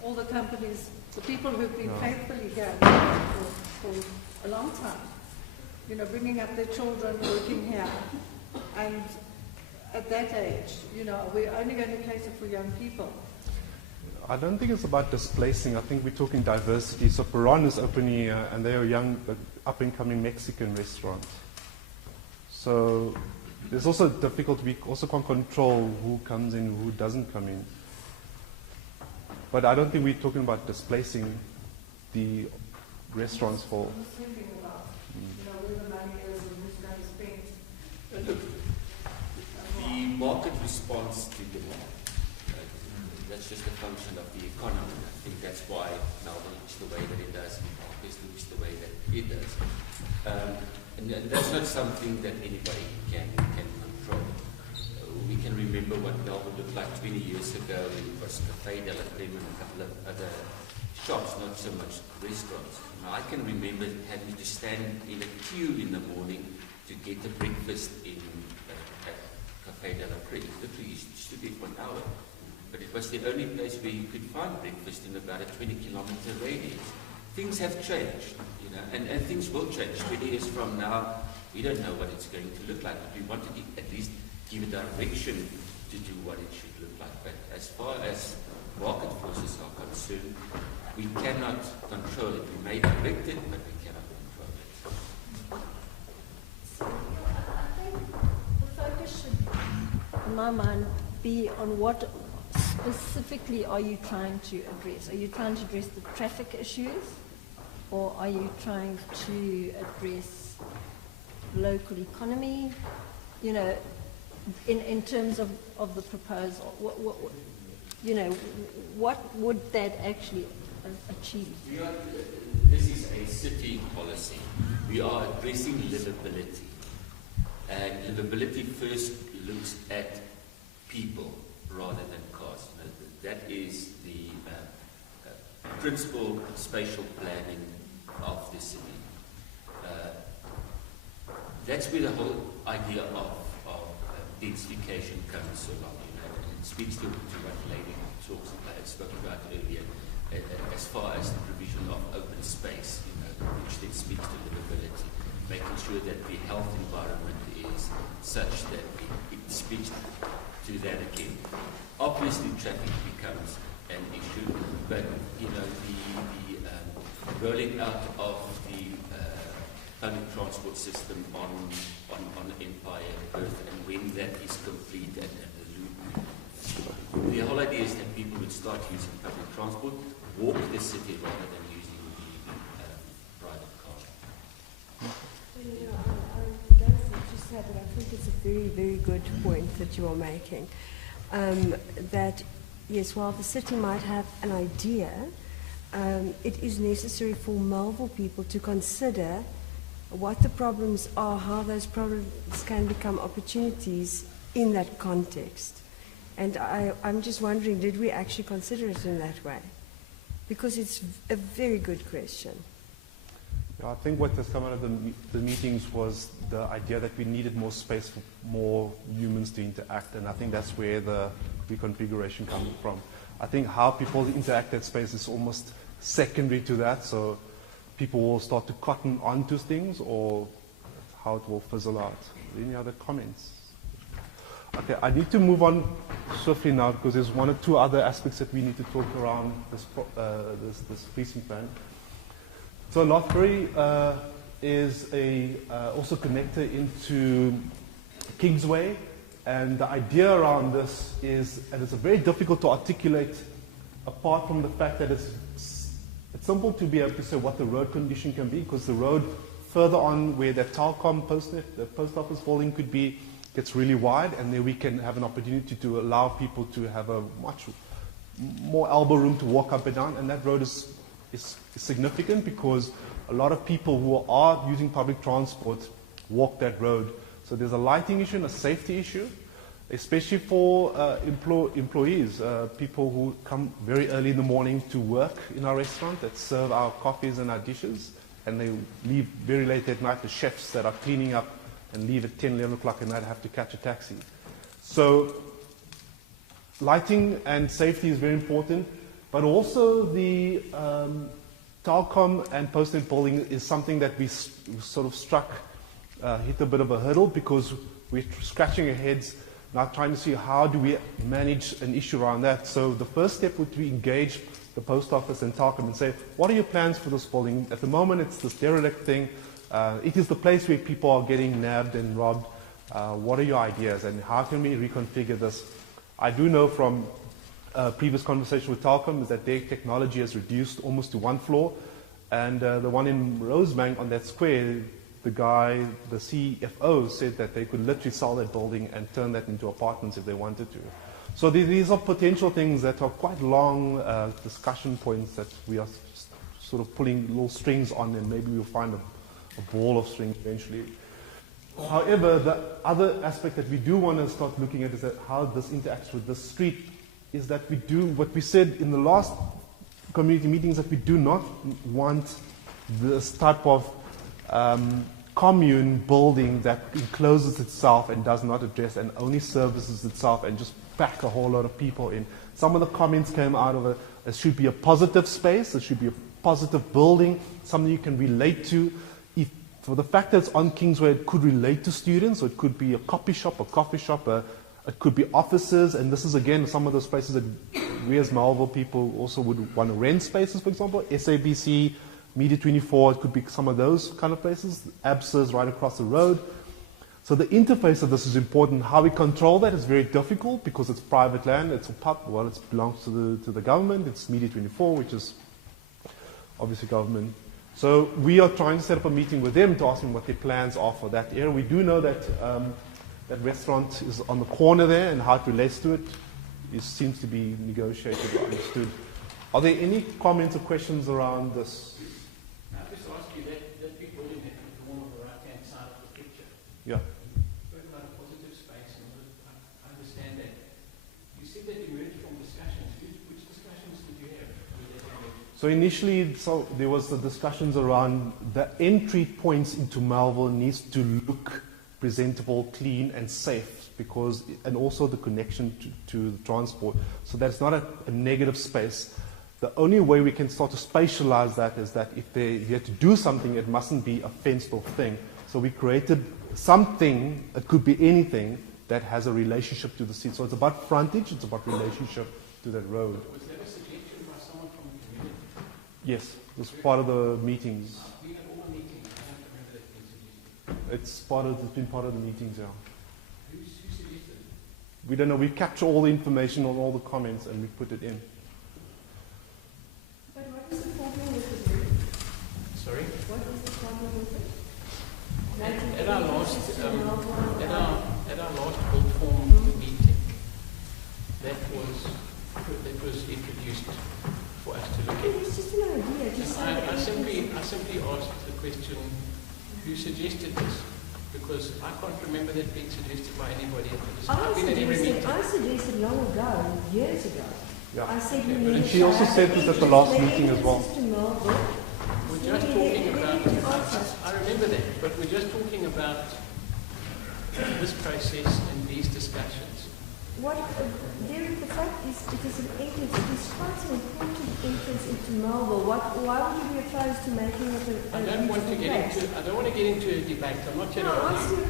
all the companies, the people who've been faithfully here for a long time, you know, bringing up their children, working here, and at that age, you know, we're only going to cater for young people. I don't think it's about displacing. I think we're talking diversity. So Peron is opening, and they are young, up-and-coming Mexican restaurants. So it's also difficult. We also can't control who comes in, who doesn't come in. But I don't think we're talking about displacing the restaurants for. I'm just thinking about, you know, where the money is and who's going to spend. The market responds to demand. That's just a function of the economy. I think that's why Melville looks the way that it does, and Marcus looks the way that it does. And that's not something that anybody can control. We can remember what Melville looked like 20 years ago. It was Café de la Creme and a couple of other shops, not so much restaurants. Now, I can remember having to stand in a queue in the morning to get a breakfast at Café de la Creme. Literally, you stood there for an hour. But it was the only place where you could find breakfast in about a 20-kilometer radius. Things have changed, you know, and things will change. 20 years from now, we don't know what it's going to look like, but we want to at least give a direction to do what it should look like. But as far as market forces are concerned, we cannot control it. We may direct it, but we cannot control it. So I think the focus should, in my mind, be on what specifically are you trying to address? Are you trying to address the traffic issues, or are you trying to address local economy? You know, in terms of the proposal, you know, what would that actually achieve? This is a city policy. We are addressing livability, and livability first looks at people rather than cars. That is the principal spatial planning of the city. That's where the whole idea of densification comes along. You know, and it speaks to what Lady spoke about earlier, as far as the provision of open space, you know, which then speaks to livability, making sure that the health environment is such that it speaks to that again. Obviously, traffic becomes an issue, but you know the rolling out of the public transport system on Empire Earth, and when that is complete and the loop, the whole idea is that people would start using public transport, walk the city rather than using the private car. You know, I don't know what you said, but I think it's a very, very good point that you are making. That, yes, while the city might have an idea, it is necessary for Melville people to consider what the problems are, how those problems can become opportunities in that context. And I'm just wondering, did we actually consider it in that way? Because it's a very good question. Yeah, I think what has come out of the meetings was the idea that we needed more space for more humans to interact, and I think that's where the reconfiguration comes from. I think how people interact that space is almost secondary to that, so people will start to cotton onto things, or how it will fizzle out. Any other comments? Okay, I need to move on swiftly now because there's one or two other aspects that we need to talk around this precinct plan. So Lothbury is also connector into Kingsway, and the idea around this is, and it's very difficult to articulate apart from the fact that it's simple to be able to say what the road condition can be, because the road further on where that Telkom the post office building could be gets really wide, and then we can have an opportunity to allow people to have a much more elbow room to walk up and down, and that road is significant because a lot of people who are using public transport walk that road. So there's a lighting issue and a safety issue, especially for employees, people who come very early in the morning to work in our restaurant that serve our coffees and our dishes, and they leave very late at night, the chefs that are cleaning up and leave at 10, 11 o'clock at night, have to catch a taxi. So lighting and safety is very important, but also the telecom and post-net building is something that we sort of hit a bit of a hurdle, because we're scratching our heads now trying to see how do we manage an issue around that. So the first step would be engage the post office and telecom and say, what are your plans for this building? At the moment, it's this derelict thing. It is the place where people are getting nabbed and robbed. What are your ideas, and how can we reconfigure this? I do know from previous conversation with Telkom is that their technology has reduced almost to one floor, and the one in Rosebank on that square, the guy, the CFO, said that they could literally sell that building and turn that into apartments if they wanted to. So these are potential things that are quite long discussion points that we are sort of pulling little strings on, and maybe we'll find a ball of string eventually. However, the other aspect that we do want to start looking at is that how this interacts with the street, is that we do what we said in the last community meetings, that we do not want this type of commune building that encloses itself and does not address and only services itself and just pack a whole lot of people in. Some of the comments came out of it should be a positive space, it should be a positive building, something you can relate to. For the fact that it's on Kingsway, it could relate to students, or it could be a copy shop, a coffee shop, it could be offices, and this is again some of those places that we as Melville people also would want to rent spaces, for example, SABC, Media 24, it could be some of those kind of places, ABSA's right across the road. So the interface of this is important. How we control that is very difficult because it's private land, it's a pub, well, it belongs to the government, it's Media 24, which is obviously government. So we are trying to set up a meeting with them to ask them what their plans are for that area. We do know that that restaurant is on the corner there, and how it relates to it seems to be negotiated or understood. Are there any comments or questions around this? I'll just ask you that big building at the corner on the right-hand side of the picture. Yeah. Spoke about a positive space, and I understand that. You said that you emerged from discussions. Which discussions did you have? So initially, there was the discussions around the entry points into Melville needs to look presentable, clean, and safe, and also the connection to the transport. So that's not a negative space. The only way we can start to spatialize that is that if you have to do something, it mustn't be a fenced-off thing. So we created something, it could be anything, that has a relationship to the city. So it's about frontage, it's about relationship to that road. Was that a suggestion by someone from the community? Yes, it was part of the meetings. We had all the meetings. I don't remember that being suggested. It's been part of the meetings, yeah. Who suggested it? We don't know. We capture all the information on all the comments and we put it in. But what is the problem with the roof? Sorry? What is the problem with it? At our last build form meeting, that was introduced for us to look at. It's just an idea. I simply asked the question, who suggested this? Because I can't remember that being suggested by anybody at the discussion. I suggested long ago, years ago. Yeah. I said Okay, we need And she also said this at the last meeting as well. We're just talking about, I remember that, but we're just talking about this process and these discussions. The fact is, it is an entrance, it is quite an important entrance into Melville. Why would you be opposed to making it I don't want to get into a debate. I'm not here to argue.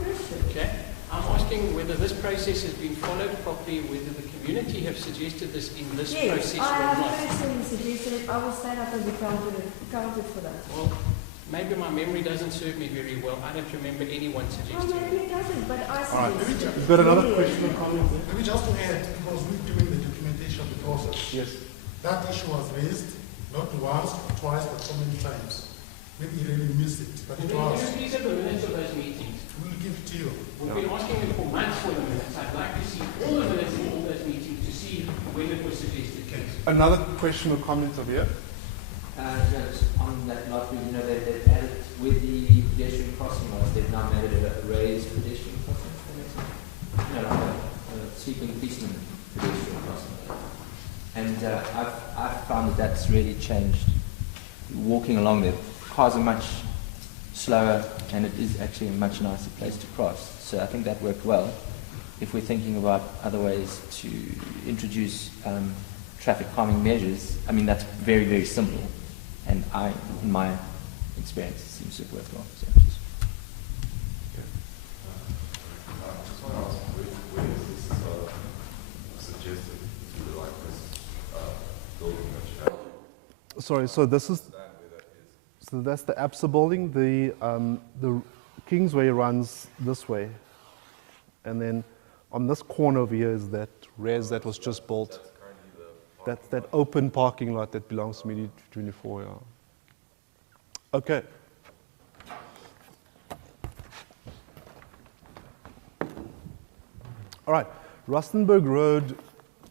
Okay? I'm asking whether this process has been followed properly, whether the community have suggested this in this process or I not. have personally suggested it. I will stand up and be counted for that. Well, maybe my memory doesn't serve me very well. I don't remember anyone suggesting Well, maybe it doesn't, but I All right. suggested it. We've got another question or comment? Maybe just to add, because we're doing the documentation of the process. Yes. That issue was raised not once, but twice, but so many times. Maybe you really missed it, but it was. Can you please have the minutes of those meetings? We'll give it to you. We've been asking them for months for the minutes. I'd like to see all the minutes in all those meetings to see when it was suggested. Another question or comment over here? Yes, on that last week, they've added with the pedestrian crossing laws, they've now made it a raised pedestrian crossing. No, like a sleeping policeman pedestrian crossing. And I've found that's really changed. Walking along there, cars are much slower, and it is actually a much nicer place to cross. So I think that worked well. If we're thinking about other ways to introduce traffic calming measures, I mean, that's very, very simple. And in my experience, it seems to have worked well. So just just want to ask, where is this suggested to the like this building that you have? Sorry, so this is, so that's the ABSA building. The Kingsway runs this way. And then on this corner over here is that res that was just built. That's that open parking lot that belongs to Media 24, yeah. Okay. All right, Rustenburg Road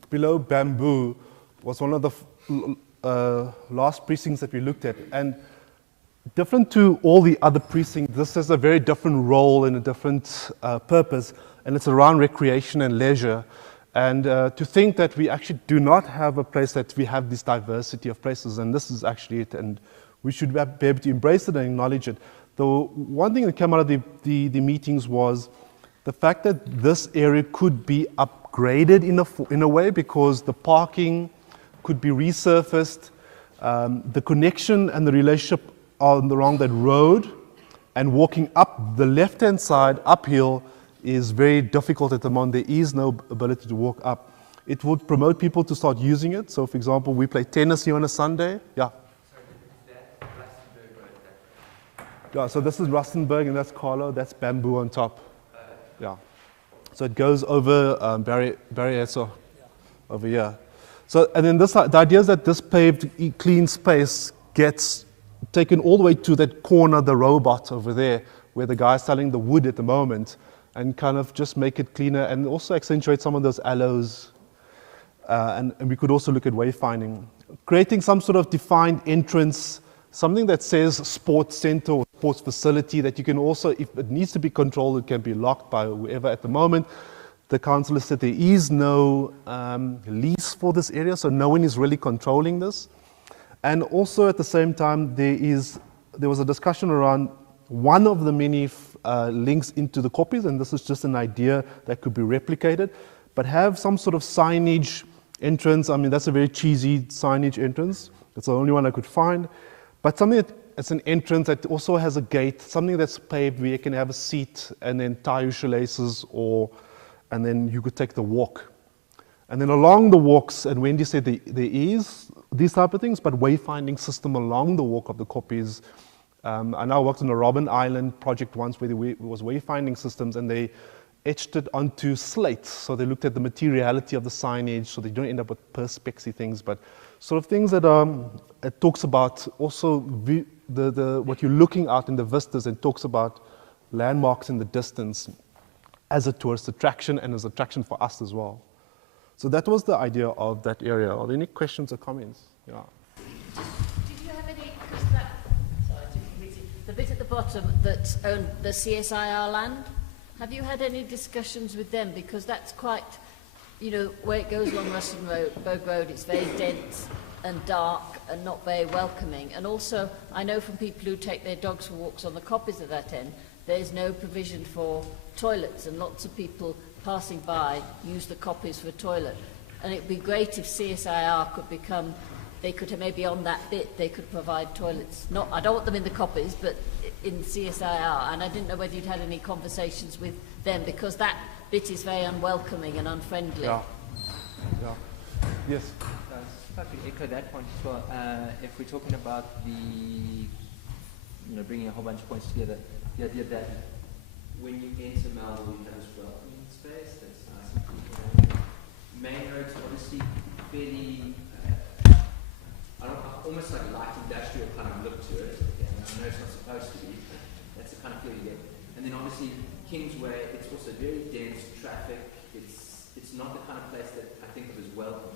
below Bamboo was one of the last precincts that we looked at. And different to all the other precincts, this has a very different role and a different purpose, and it's around recreation and leisure. And to think that we actually do not have a place that we have this diversity of places, and this is actually it, and we should be able to embrace it and acknowledge it. The one thing that came out of the meetings was the fact that this area could be upgraded in a way, because the parking could be resurfaced, the connection and the relationship along that road, and walking up the left-hand side uphill is very difficult at the moment. There is no ability to walk up. It would promote people to start using it. So, for example, we play tennis here on a Sunday. Yeah. Yeah, so this is Rustenburg, and that's Carlo. That's Bamboo on top. Yeah. So it goes over Barrietto over here. So, and then the idea is that this paved, clean space gets taken all the way to that corner, the robot over there, where the guy's selling the wood at the moment, and kind of just make it cleaner and also accentuate some of those aloes. And we could also look at wayfinding. Creating some sort of defined entrance, something that says sports center or sports facility, that you can also, if it needs to be controlled, it can be locked by whoever. At the moment, the council has said there is no lease for this area, so no one is really controlling this. And also at the same time, there was a discussion around one of the many links into the copies, and this is just an idea that could be replicated, but have some sort of signage entrance. I mean, that's a very cheesy signage entrance. It's the only one I could find. But something that's an entrance that also has a gate, something that's paved where you can have a seat and then tie your shoelaces, and then you could take the walk. And then along the walks, and Wendy said there is these type of things, but wayfinding system along the walk of the copies. I now worked on a Robben Island project once where there was wayfinding systems, and they etched it onto slates. So they looked at the materiality of the signage, so they don't end up with perspexy things, but sort of things that it talks about also what you're looking at in the vistas, and talks about landmarks in the distance as a tourist attraction and as an attraction for us as well. So that was the idea of that area. Are there any questions or comments? Yeah. Did you have any, because the bit at the bottom that's owned the CSIR land, have you had any discussions with them? Because that's quite, where it goes along Rustenburg Road, it's very dense and dark and not very welcoming. And also, I know from people who take their dogs for walks on the copies at that end, there's no provision for toilets, and lots of people passing by use the copies for a toilet. And it'd be great if CSIR could become, they could maybe on that bit, they could provide toilets. I don't want them in the copies, but in CSIR. And I didn't know whether you'd had any conversations with them, because that bit is very unwelcoming and unfriendly. Yeah. Yeah. Yes. If I could echo that point as well. If we're talking about bringing a whole bunch of points together, the idea that when you enter Melville, you have this welcoming space that's nice and cool. Main roads obviously fairly, almost like a light industrial kind of look to it. And I know it's not supposed to be, but that's the kind of feel you get. And then obviously Kingsway, it's also very dense traffic. It's not the kind of place that I think of as welcome.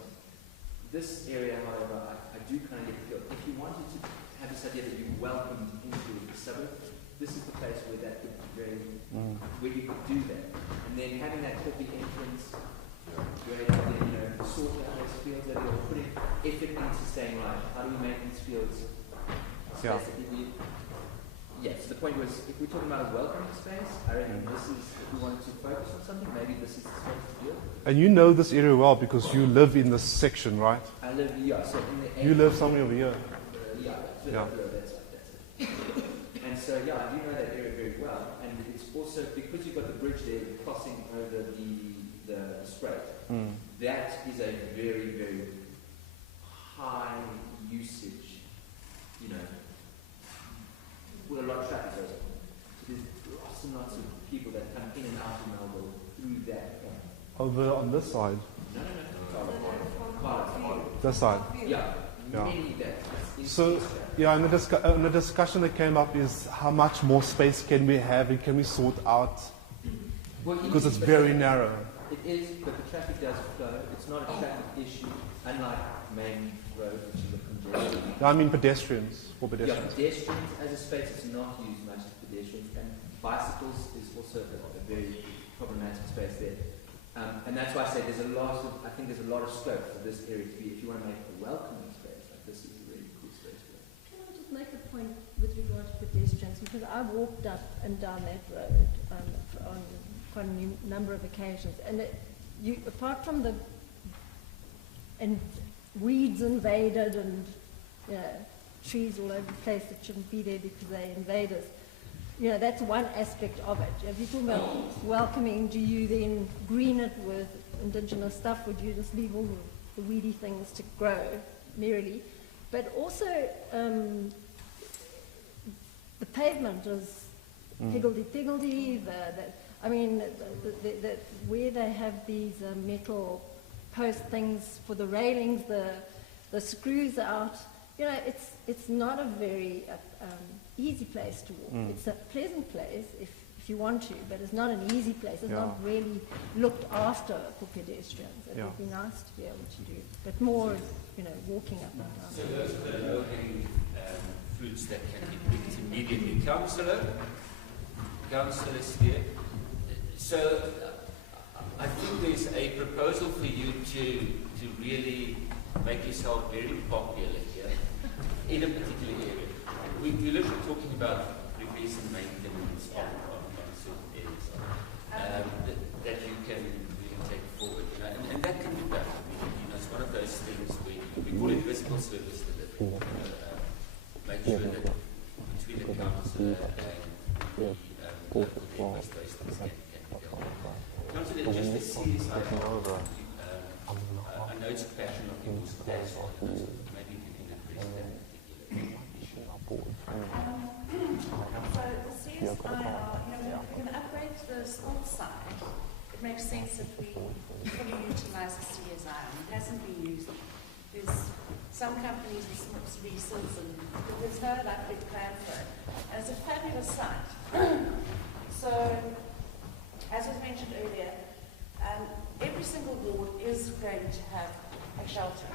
This area, however, I do kind of get the feel. If you wanted to have this idea that you're welcomed into the suburb, this is the place where that would be very, where you could do that. And then having that coffee entrance, where sort out those fields that are putting effort into saying, right, how do we make these fields space that yes, the point was, if we're talking about a welcoming space, I reckon this is, if we wanted to focus on something, maybe this is the space to do it. And you know this area well because you live in this section, right? I live, yeah, so in the You live somewhere over here. yeah, that's it. And so, yeah, I do know that area very well. And it's also, because you've got the bridge there crossing over the strait, that is a very, very high usage, you know, with a lot of traffic goes on. So there's lots and lots of people that come in and out of Melville through that point. Over on this side. No. This side. Yeah. Yeah. Many that. So, yeah, and the discussion that came up is how much more space can we have and can we sort out? Because it's very narrow. It is, but the traffic does flow. It's not a traffic issue, unlike main road, which is a congestion. I mean pedestrians, for Yeah, pedestrians. pedestrians as a space is not used much as pedestrians, and bicycles is also a very problematic space there. And that's why I say I think there's a lot of scope for this area to be, if you want to make a welcoming space, like this is a really cool space for it. Can I just make a point with regard to pedestrians? Because I walked up and down that road on quite a number of occasions, and apart from the weeds invaded and trees all over the place that shouldn't be there because they're invaders, that's one aspect of it. If you talk about welcoming, do you then green it with indigenous stuff, or do you just leave all the weedy things to grow merrily? But also, the pavement is higgledy-piggledy. Where they have these metal post things for the railings, the screws out. It's not a very easy place to walk. It's a pleasant place if you want to, but it's not an easy place. It's not really looked after for pedestrians. It would be nice to be able to do, but more, walking up and down. So those are the low-hanging fruits that can be picked immediately. Councillors here. So I think there's a proposal for you to really make yourself very popular here in a particular area. We look at talking about repairs and maintenance on certain areas that you can really take forward, and that can be done. It's one of those things where we call it visible service delivery. Make sure that between the councillor and the local administrations can be dealt with. Councillor, just a serious item. I know it's a passion of yours, maybe you can address that particular issue. So the CSI are, we're going to upgrade the sports side. It makes sense that we fully utilise the CSI. It hasn't been used. There's some companies with sports leases, and there's no big plan for it. And it's a fabulous site. So, as was mentioned earlier, every single ward is going to have a shelter.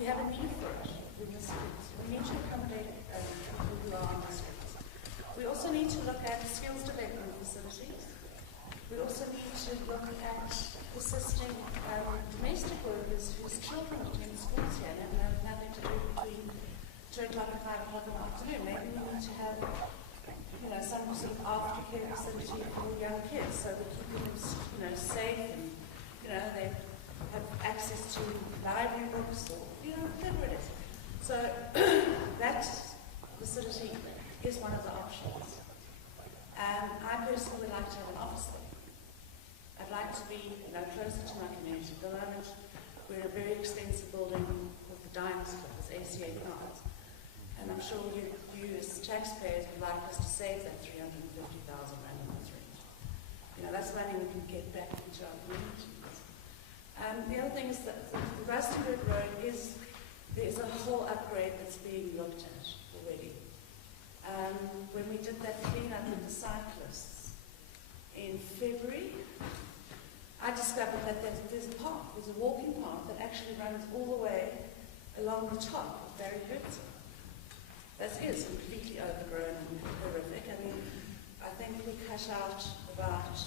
We have a need for it in the streets. We need to accommodate people who are on the streets. We also need to look at skills development facilities. We also need to look at assisting domestic workers whose children attend schools here and have nothing to do between 2 o'clock and 5 o'clock in the afternoon. Maybe we need to have some sort of aftercare facility for young kids, so we keep them, safe, and they have access to library books or whatever it is. So that facility is one of the options. I personally would like to have an office there. I'd like to be closer to my community. At the moment, we're in a very expensive building called the Diners Club, it's ACA Cards. And I'm sure you as taxpayers would like us to save that 350,000 rand a month rent. That's money we can get back into our communities. The other thing is that the Rustenburg Road there's a whole upgrade that's being looked at already. When we did that clean-up with the cyclists in February, I discovered that there's a walking path that actually runs all the way along the top of Barry Hudson. That is completely overgrown and horrific. I think we cut out about,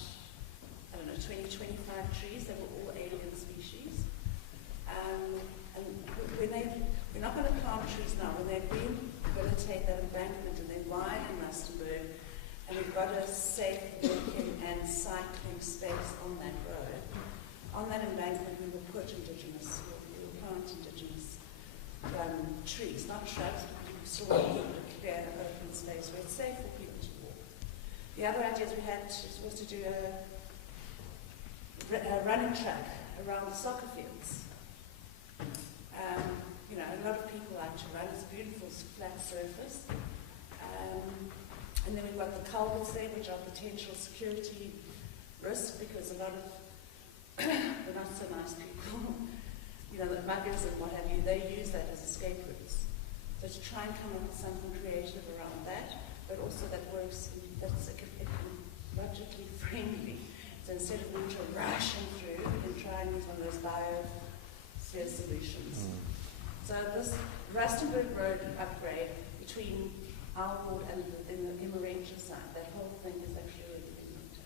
20, 25 trees. They were all alien species. And we're not going to plant trees now. When they've been rehabilitate that embankment and then widen Rustenburg, and we've got a safe walking and cycling space on that road. On that embankment we will put indigenous, we will plant indigenous trees, not shrubs, but we still want to clear an open space where it's safe for people to walk. The other ideas we had was to do a running track around the soccer fields. You know, a lot of people like to run. It's a beautiful flat surface. And then we've got the culverts there, which are potential security risk because a lot of the not so nice people, you know, the muggers and what have you, they use that as escape routes. So to try and come up with something creative around that, but also that works, that's ecologically friendly. So instead of winter rushing through, we can try and use one of those biosphere solutions. So this Rustenburg Road upgrade between our ward and the Immerentia side, that whole thing is actually really big.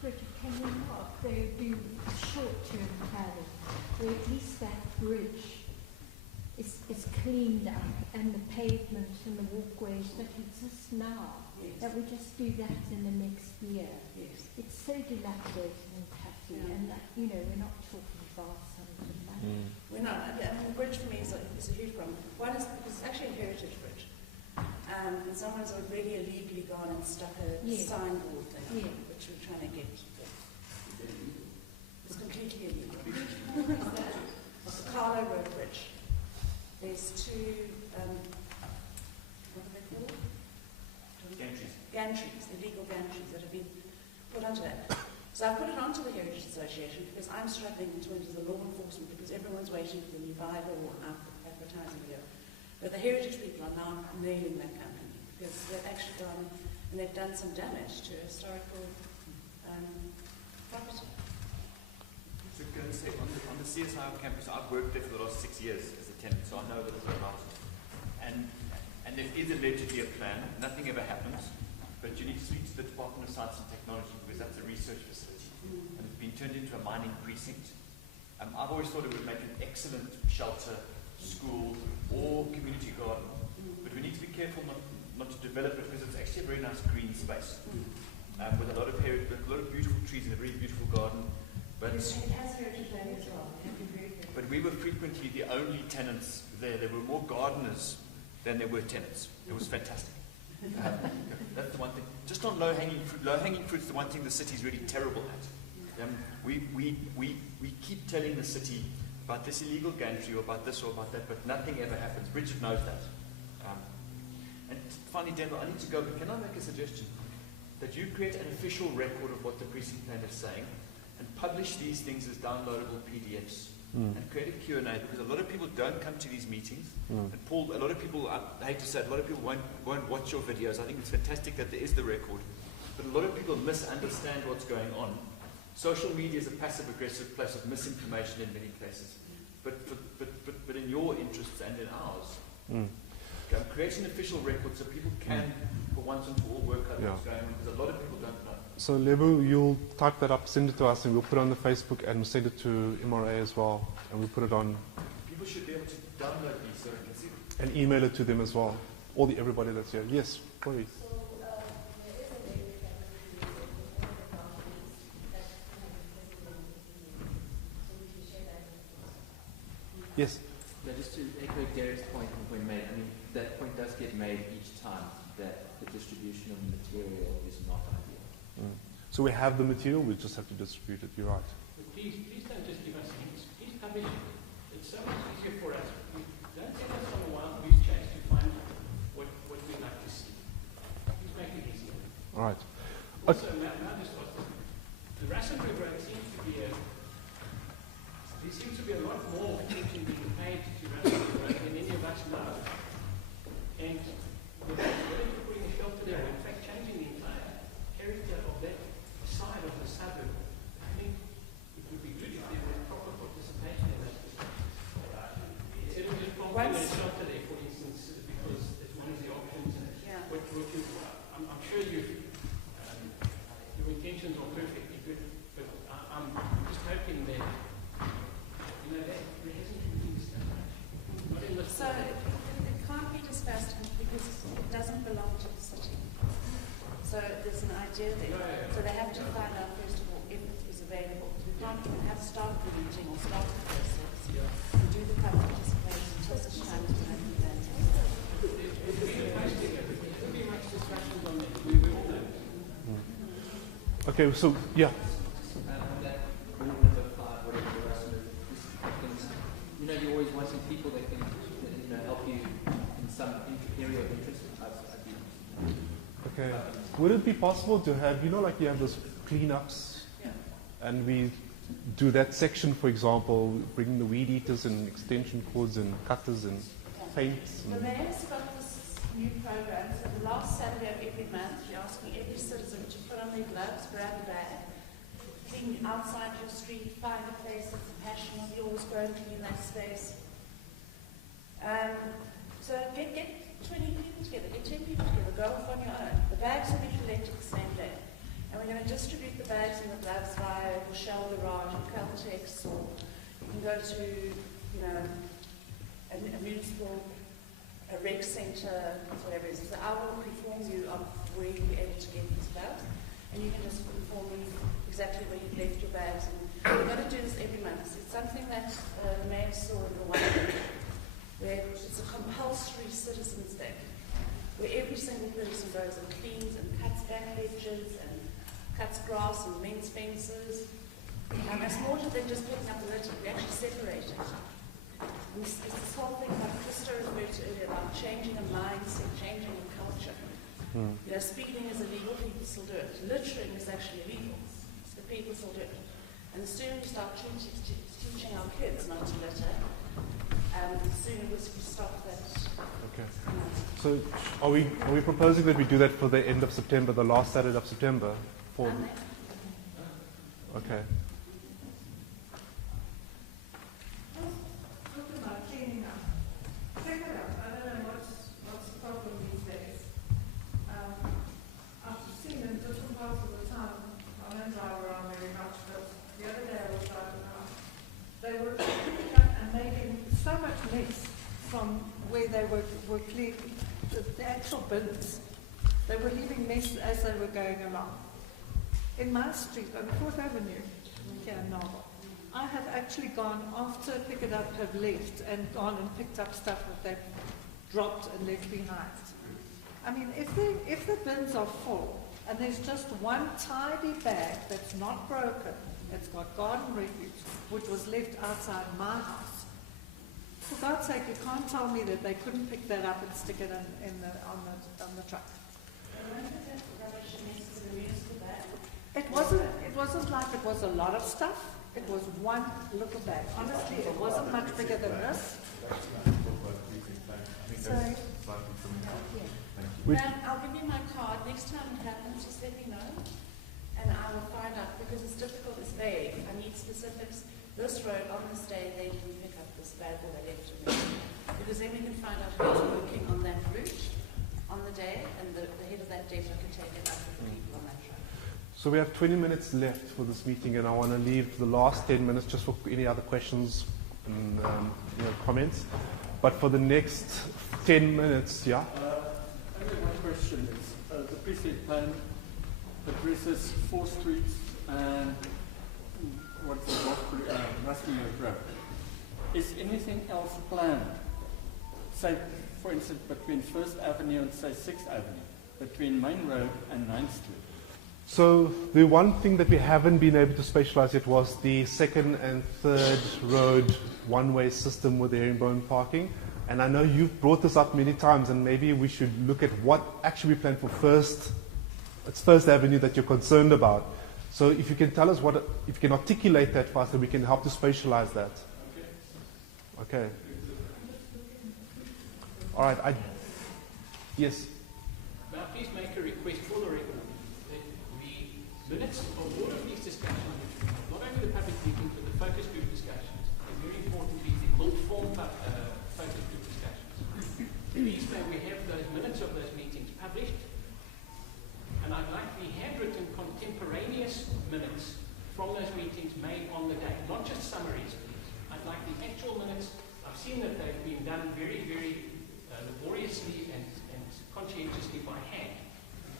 Richard, can you not they do short-term planning where at least that bridge is cleaned up and the pavement and the walkways that exist now, that we just do that in the next year? Yes. It's so dilapidated and tatty, and that, you know, we're not talking about something like that. We're not. I mean, the bridge for me is a huge problem. One is because it's actually a heritage bridge. And someone's already illegally gone and stuck a signboard thing, which we're trying to get. It's completely illegal. It's the Carlo Road Bridge. There's two, what are they called? Gantries, illegal gantries that have been put onto that. So I put it onto the Heritage Association because I'm struggling in terms of the law enforcement because everyone's waiting for the new Bible or advertising video. But the heritage people are now nailing that company because they've actually gone and they've done some damage to historical property. So I'm going to say, on the CSIR campus, I've worked there for the last 6 years as a tenant, so I know a little bit about it. And there is allegedly a plan. Nothing ever happens, but you need to speak to the Department of Science and Technology because that's a research facility. And it's been turned into a mining precinct. I've always thought it would make an excellent shelter, school, or community garden. But we need to be careful not to develop it because it's actually a very nice green space with a lot of beautiful trees and a very beautiful garden. But it has heritage value as well. But we were frequently the only tenants there. There were more gardeners than there were tenants. It was fantastic. That's the one thing. Just on low-hanging fruit. Low-hanging fruit is the one thing the city is really terrible at. We keep telling the city about this illegal gantry or about this or about that, but nothing ever happens. Richard knows that. And finally, Daniel, I need to go, but can I make a suggestion? That you create an official record of what the precinct plan is saying and publish these things as downloadable PDFs and create a Q&A because a lot of people don't come to these meetings. And Paul, a lot of people, I hate to say it, a lot of people won't watch your videos. I think it's fantastic that there is the record. But a lot of people misunderstand what's going on. Social media is a passive-aggressive place of misinformation in many places. But in your interests and in ours, create an official record so people can, for once and for all, work out what's going on, because a lot of people don't know. So, Lebu, you'll type that up, send it to us, and we'll put it on the Facebook, and we'll send it to MRA as well, and we'll put it on. People should be able to download these so they can see them. And email it to them as well, everybody that's here. Yes, please. Yes. Yeah, just to echo Derek's point when made, I mean, that point does get made each time that the distribution of material is not ideal. So we have the material, we just have to distribute it, you're right. But please don't just give us hints. Please publish it. It's so much easier for us. Don't send us on a wild goose chase to find what we'd like to see. Please make it easier. All right. Also, now just ask this. The Rustenburg Road seems to be there seems to be a lot more attention being paid to Rustenburg Road than any of us know. And we're putting a shelter there, in fact changing the entire character of that side of the suburb. I think it would be good if there was proper participation in that. Instead of just prompting a shelter there, for instance, because it's one of the options. I'm sure your intentions are perfectly good, but I'm just hoping that there hasn't been discussed much. can have started the meeting or started the process and do the public participation until such time as we have the event. Okay, so, yeah. You know, you're always wanting people that can, help you in some area of interest. Okay. Would it be possible to have, like you have those cleanups, and we do that section, for example, bring the weed eaters and extension cords and cutters and paints? The mayor's got this new program. So the last Saturday of every month, you're asking every citizen to put on their gloves, grab a bag, clean outside your street, find a place that's a passion of yours, go and clean that space. So get 20 people together, get 10 people together, go off on your own. The bags will be collected the same day. And we're going to distribute the bags and the gloves via the Shell Garage or Caltex, or you can go to, a municipal, a rec centre, whatever it is. So I will inform you of where you'll be able to get these gloves, and you can just inform me exactly where you've left your bags. And we've got to do this every month. It's something that the mayor saw in the one where it's a compulsory Citizens' Day, where every single person goes and cleans and cuts back hedges and cuts grass and mends fences. It's more than just picking up the litter, we actually separate it. And it's this whole thing that Krista referred to earlier about changing a mindset, changing a culture. Speeding is illegal, people still do it. Littering is actually illegal, so people still do it. And the sooner we start teaching our kids not to litter, the sooner we stop that. Okay. So are we proposing that we do that for the end of September, the last Saturday of September? Okay. Talking about cleaning up. Pick it up. I don't know what's the problem these days. I've seen in different parts of the town, I don't drive around very much, but the other day I was driving around. They were picking up and making so much mess from where they were cleaning the actual bins. They were leaving mess as they were going along. In my street, on 4th Avenue, here in Melville, I have actually gone after Pick It Up have left and gone and picked up stuff that they've dropped and left behind. I mean, if the bins are full and there's just one tidy bag that's not broken, it's got garden refuse, which was left outside my house. For God's sake, you can't tell me that they couldn't pick that up and stick it on the truck. It wasn't like it was a lot of stuff. It was one little bag. Honestly, it wasn't much bigger than this. So, I'll give you my card. Next time it happens, just let me know. And I will find out, because it's difficult, it's vague. I need specifics. This road, on this day, they didn't pick up this bag or they left it. Because then we can find out who's working on that route on the day, and the head of that data can take it up with the people on that road. So we have 20 minutes left for this meeting, and I want to leave the last 10 minutes just for any other questions and comments. But for the next 10 minutes, yeah? Only one question is, the precinct plan addresses 4 streets and what's the Rusty Road. Is anything else planned? Say, for instance, between 1st Avenue and, say, 6th Avenue, between Main Road and 9th Street? So the one thing that we haven't been able to spatialize yet was the 2nd and 3rd road one-way system with the herringbone parking. And I know you've brought this up many times, and maybe we should look at what actually we plan for it's 1st Avenue that you're concerned about. So if you can tell us if you can articulate that for us, then we can help to spatialize that. Okay. All right. Yes. Now, please make a request for the record that the minutes of all of these discussions, not only the public meetings, but the focus group discussions, and very importantly, the full-form focus group discussions. Please may we have those minutes of those meetings published, and I'd like the handwritten contemporaneous minutes from those meetings made on the day, not just summaries, please. I'd like the actual minutes. I've seen that they've been done very, very laboriously and conscientiously by hand.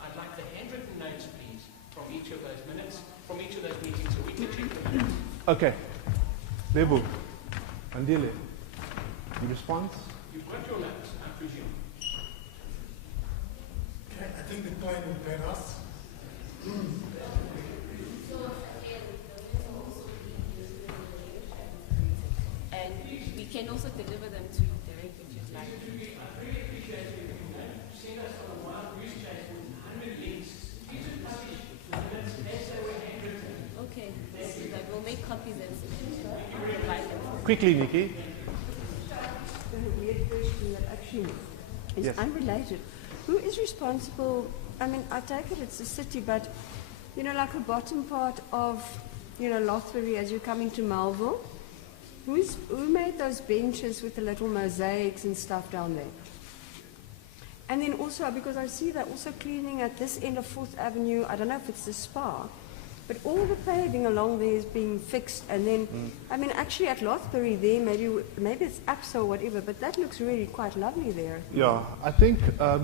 I'd like the handwritten notes, please, from each of those minutes, from each of those meetings, so we can check the minutes. Okay. Lebu, Andile, your response? You've got your maps, I presume. Okay, I think the client will pay us. And we can also deliver them to Derek if you'd like. Okay, so that we'll make copies and provide them. Quickly, Nikki. A weird question that actually is Yes. unrelated. Who is responsible? I mean, I take it it's the city, but you know, like the bottom part of, you know, Lothbury as you're coming to Melville, who made those benches with the little mosaics and stuff down there? And then also, because I see they're also cleaning at this end of 4th Avenue, I don't know if it's the spa, but all the paving along there is being fixed. And then, I mean, actually at Lothbury there, maybe it's APSA or whatever, but that looks really quite lovely there. Yeah, I think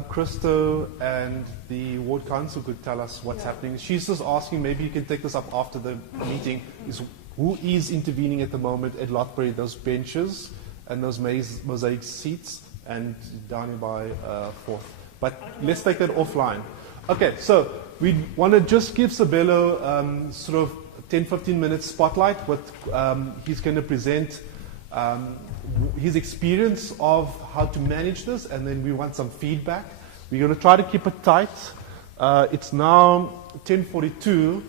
Christo and the ward council could tell us what's happening. She's just asking, maybe you can take this up after the meeting, is who is intervening at the moment at Lothbury, those benches and those mosaic seats and down by 4th. But let's take that offline. Okay, so we want to just give Sabelo sort of 10-15 minutes spotlight. He's going to present his experience of how to manage this, and then we want some feedback. We're going to try to keep it tight. It's now 10:42.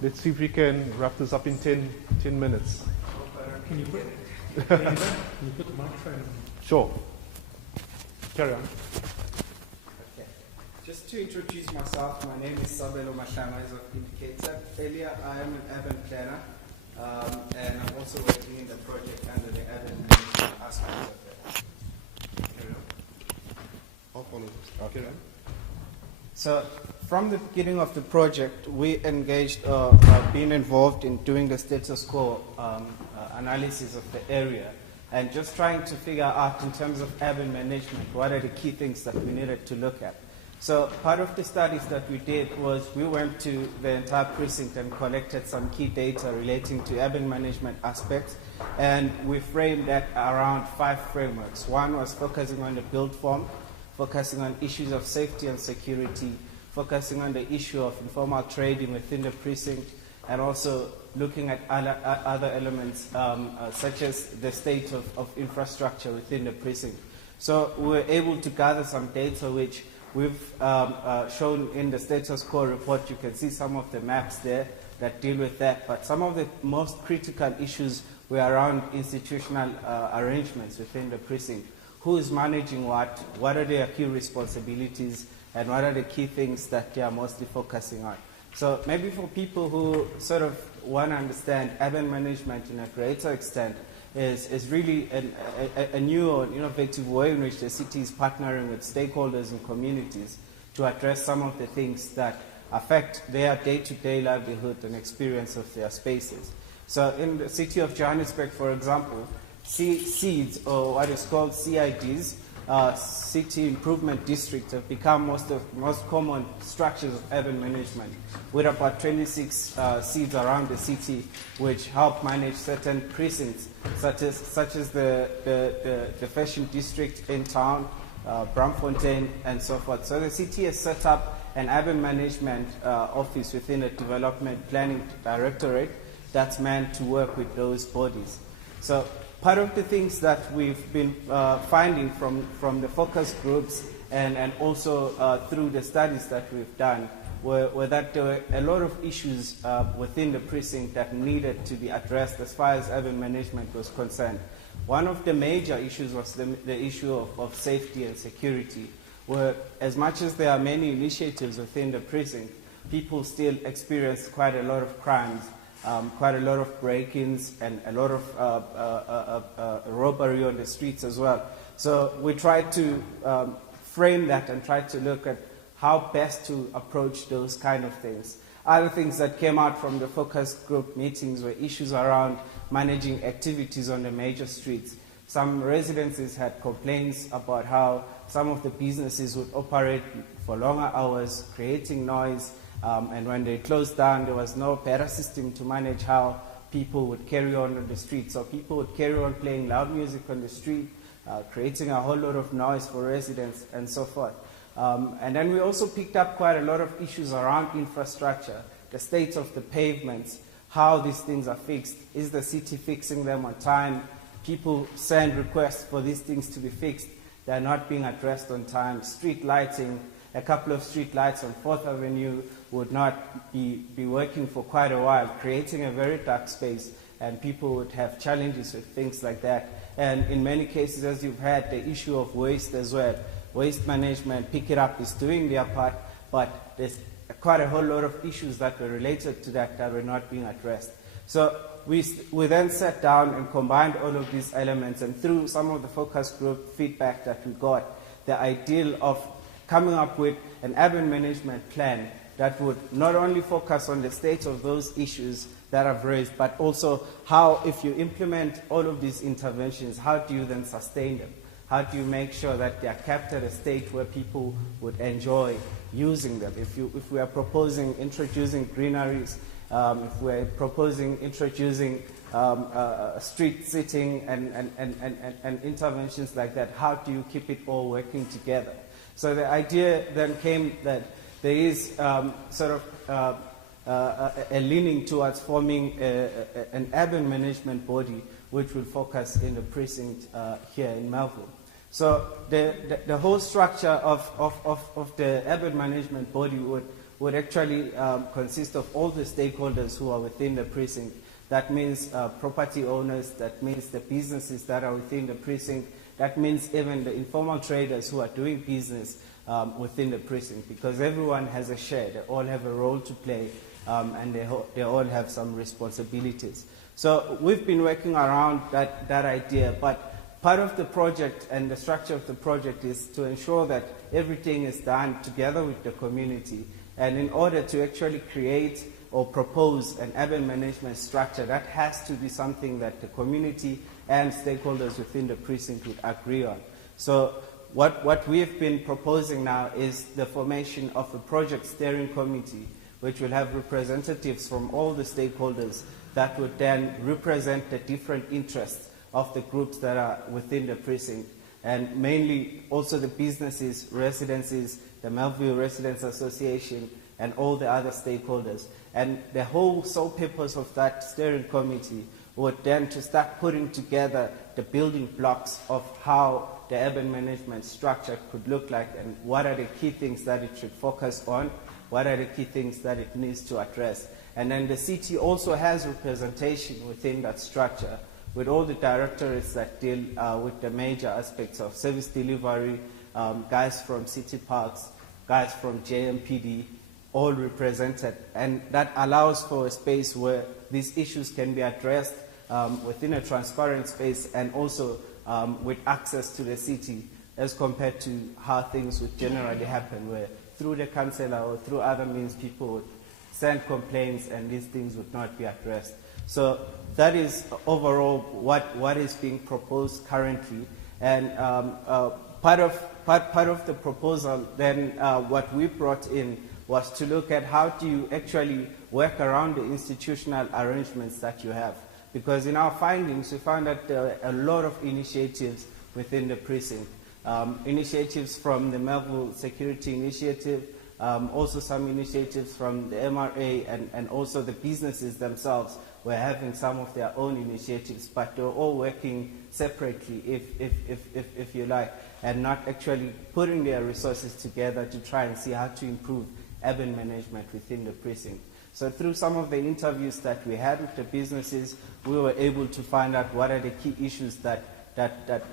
Let's see if we can wrap this up in 10 minutes. Can you put the microphone on? Sure. Carry on. Okay. Just to introduce myself, my name is Sabelo Mashama, as I've indicated earlier. I am an urban planner, and I'm also working in the project under the urban management aspect of it. Carry on. I'll follow this. Carry on. So, from the beginning of the project, we engaged, been involved in doing the status quo analysis of the area, and just trying to figure out, in terms of urban management, what are the key things that we needed to look at. So part of the studies that we did was we went to the entire precinct and collected some key data relating to urban management aspects, and we framed that around 5 frameworks. One was focusing on the build form, focusing on issues of safety and security, focusing on the issue of informal trading within the precinct, and also looking at other elements such as the state of infrastructure within the precinct. So we were able to gather some data which we've shown in the status quo report. You can see some of the maps there that deal with that, but some of the most critical issues were around institutional arrangements within the precinct. Who is managing what are their key responsibilities, and what are the key things that they are mostly focusing on. So maybe for people who sort of want to understand urban management in a greater extent, is really a new or innovative way in which the city is partnering with stakeholders and communities to address some of the things that affect their day-to-day livelihood and experience of their spaces. So in the city of Johannesburg, for example, CIDs, or what is called CIDs, city improvement districts, have become most common structures of urban management, with about 26 CIDs around the city, which help manage certain precincts, such as the fashion district in town, Braamfontein, and so forth. So the city has set up an urban management office within the development planning directorate that's meant to work with those bodies. So part of the things that we've been finding from the focus groups and also through the studies that we've done were that there were a lot of issues within the precinct that needed to be addressed as far as urban management was concerned. One of the major issues was the issue of safety and security, where as much as there are many initiatives within the precinct, people still experience quite a lot of crimes, quite a lot of break-ins, and a lot of robbery on the streets as well. So we tried to frame that and try to look at how best to approach those kind of things. Other things that came out from the focus group meetings were issues around managing activities on the major streets. Some residences had complaints about how some of the businesses would operate for longer hours, creating noise, and when they closed down, there was no better system to manage how people would carry on the street. So people would carry on playing loud music on the street, creating a whole lot of noise for residents and so forth. And then we also picked up quite a lot of issues around infrastructure, the state of the pavements, how these things are fixed. Is the city fixing them on time? People send requests for these things to be fixed. They're not being addressed on time. Street lighting, a couple of street lights on 4th Avenue would not be working for quite a while, creating a very dark space, and people would have challenges with things like that. And in many cases, as you've had, the issue of waste as well. Waste management, Pick It Up is doing their part, but there's quite a whole lot of issues that were related to that were not being addressed. So we then sat down and combined all of these elements, and through some of the focus group feedback that we got, the ideal of coming up with an urban management plan that would not only focus on the state of those issues that I've raised, but also how, if you implement all of these interventions, how do you then sustain them? How do you make sure that they are kept at a state where people would enjoy using them? If we are proposing introducing greeneries, if we're proposing introducing street sitting and interventions like that, how do you keep it all working together? So the idea then came that there is sort of a leaning towards forming an urban management body which will focus in the precinct here in Melville. So the whole structure of the urban management body would actually consist of all the stakeholders who are within the precinct. That means property owners, that means the businesses that are within the precinct, that means even the informal traders who are doing business within the precinct, because everyone has a share, they all have a role to play, and they all have some responsibilities. So we've been working around that idea, but part of the project and the structure of the project is to ensure that everything is done together with the community. And in order to actually create or propose an urban management structure, that has to be something that the community and stakeholders within the precinct would agree on. So what we have been proposing now is the formation of a project steering committee, which will have representatives from all the stakeholders that would then represent the different interests of the groups that are within the precinct, and mainly also the businesses, residences, the Melville Residents Association, and all the other stakeholders. And the whole sole purpose of that steering committee would then to start putting together the building blocks of how the urban management structure could look like, and what are the key things that it should focus on, what are the key things that it needs to address. And then the city also has representation within that structure, with all the directorates that deal with the major aspects of service delivery, guys from City Parks, guys from JMPD, all represented. And that allows for a space where these issues can be addressed within a transparent space, and also with access to the city, as compared to how things would generally happen, where through the councillor or through other means people would send complaints and these things would not be addressed. So that is overall what is being proposed currently. And part of the proposal then, what we brought in was to look at how do you actually work around the institutional arrangements that you have. Because in our findings, we found that there are a lot of initiatives within the precinct. Initiatives from the Melville Security Initiative, also some initiatives from the MRA, and also the businesses themselves were having some of their own initiatives, but they're all working separately, if you like, and not actually putting their resources together to try and see how to improve urban management within the precinct. So through some of the interviews that we had with the businesses, we were able to find out what are the key issues that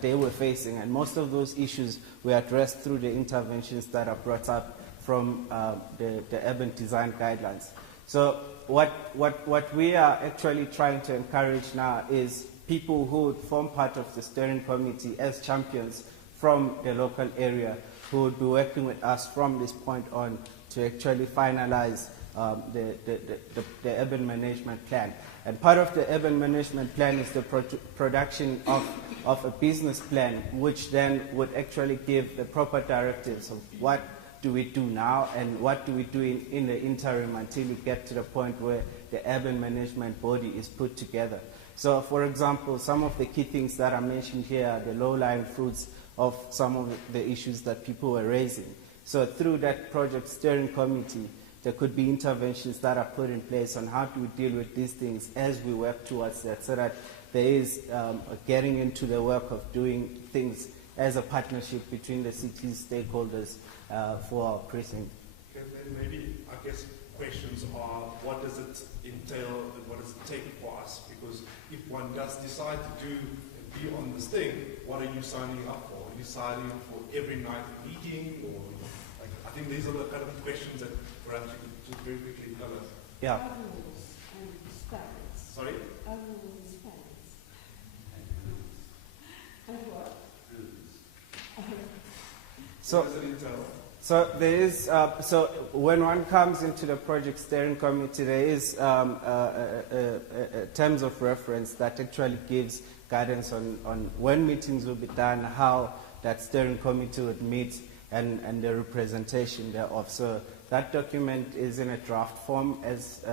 they were facing, and most of those issues were addressed through the interventions that are brought up from the urban design guidelines. So what we are actually trying to encourage now is people who would form part of the steering committee as champions from the local area, who would be working with us from this point on to actually finalize the urban management plan. And part of the urban management plan is the production of a business plan, which then would actually give the proper directives of what do we do now and what do we do in the interim until we get to the point where the urban management body is put together. So, for example, some of the key things that are mentioned here are the low-lying fruits of some of the issues that people were raising. So through that project steering committee, there could be interventions that are put in place on how do we deal with these things as we work towards that, so that there is getting into the work of doing things as a partnership between the city's stakeholders for our precinct. Okay, then maybe, I guess, questions are, what does it entail and what does it take for us? Because if one does decide to do and be on this thing, what are you signing up for? Are you signing up for every night meeting? Or, like, I think these are the kind of questions that perhaps you could just very quickly tell us. Yeah. Rules and spans. Sorry? Rules and spans. And what? So, what does it entail? So there is, so when one comes into the project steering committee, there is terms of reference that actually gives guidance on when meetings will be done, how that steering committee would meet, and the representation thereof. So that document is in a draft form as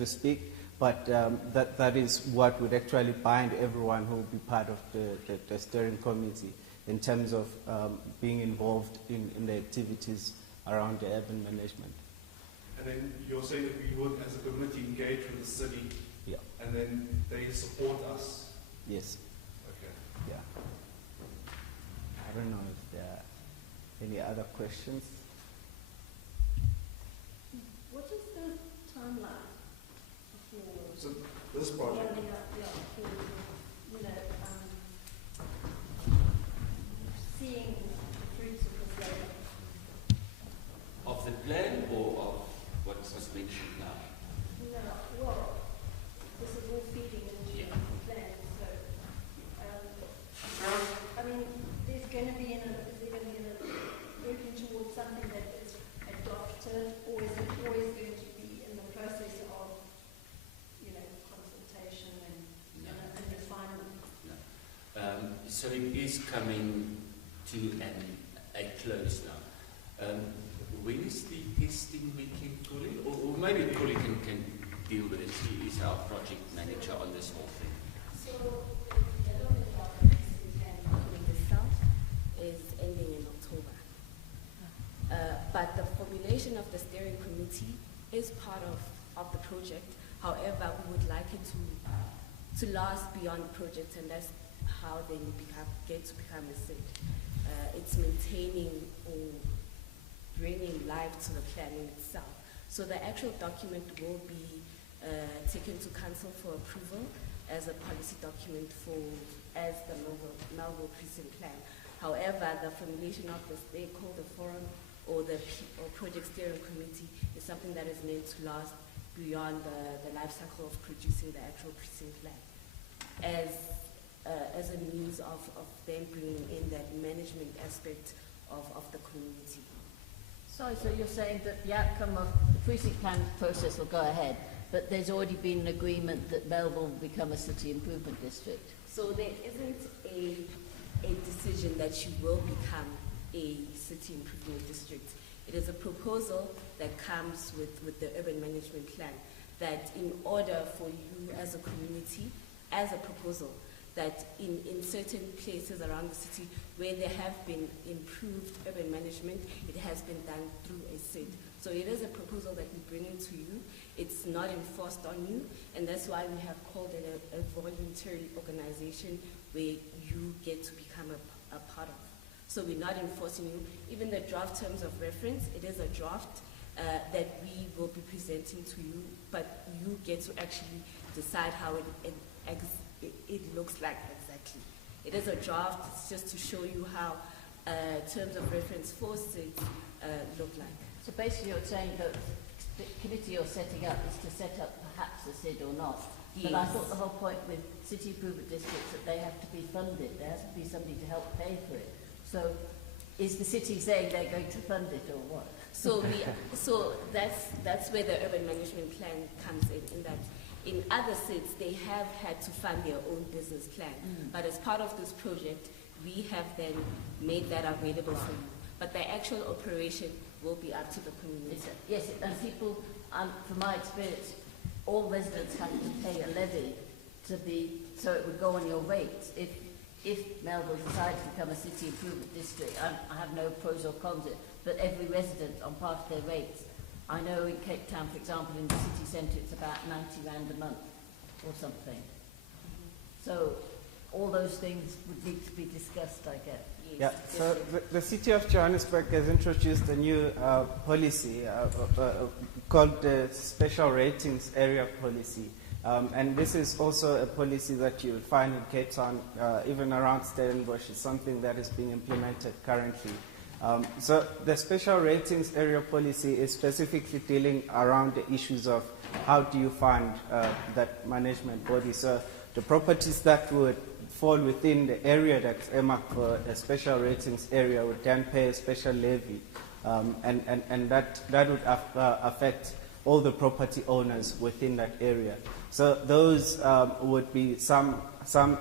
we speak, but that is what would actually bind everyone who will be part of the steering committee in terms of being involved in the activities around the urban management. And then you're saying that we would, as a community, engage with the city, yeah, and then they support us. Yes. Okay. Yeah. I don't know if there are any other questions. What is the timeline for? So this project. Seeing the fruits of this labor. Of the plan or of what was mentioned now? No, well, this is all feeding into the plan, so, I mean, there's going to be working towards something that is adopted, or is it always going to be in the process of, consultation and refinement? No. So it is coming to a close now. When is the testing weekend, Kuli? Or maybe Kuli can deal with it. He is our project manager on this whole thing. So the development of the precinct plan in the south is ending in October. But the formulation of the steering committee is part of the project. However, we would like it to last beyond the project, and that's how they get to become a SID. It's maintaining or bringing life to the plan in itself. So the actual document will be taken to council for approval as a policy document as the Melville Precinct plan. However, the formulation of the stakeholder forum or project steering committee is something that is meant to last beyond the life cycle of producing the actual precinct plan, as a means of them bringing in that management aspect of the community. Sorry, so you're saying that the outcome of the precinct plan process will go ahead, but there's already been an agreement that Melville will become a city improvement district? So there isn't a decision that you will become a city improvement district. It is a proposal that comes with the urban management plan, that in order for you as a community, as a proposal, that in certain places around the city where there have been improved urban management, it has been done through a SID. So it is a proposal that we bring into you. It's not enforced on you, and that's why we have called it a voluntary organization where you get to become a part of. So we're not enforcing you. Even the draft terms of reference, it is a draft that we will be presenting to you, but you get to actually decide how it looks like exactly. It is a draft. It's just to show you how terms of reference for SIDs look like. So basically you're saying that the committee you're setting up is to set up perhaps a SID or not. Yes. But I thought the whole point with city improvement districts that they have to be funded. There has to be somebody to help pay for it. So is the city saying they're going to fund it or what? So that's where the urban management plan comes in that in other SIDs, they have had to fund their own business plan. But as part of this project, we have then made that available for you. But the actual operation will be up to the community. Yes, and people, from my experience, all residents have to pay a levy so it would go on your rates. If Melville decides to become a city improvement district, I have no pros or cons, but every resident on part of their rates. I know in Cape Town, for example, in the city centre, it's about 90 rand a month or something. So all those things would need to be discussed, I guess. Yeah, so the City of Johannesburg has introduced a new policy called the Special Ratings Area Policy. And this is also a policy that you will find in Cape Town, even around Stellenbosch. Is something that is being implemented currently. So the Special Ratings Area Policy is specifically dealing around the issues of how do you fund that management body. So the properties that would fall within the area that's earmarked for a special ratings area would then pay a special levy, and that would affect all the property owners within that area. So those would be some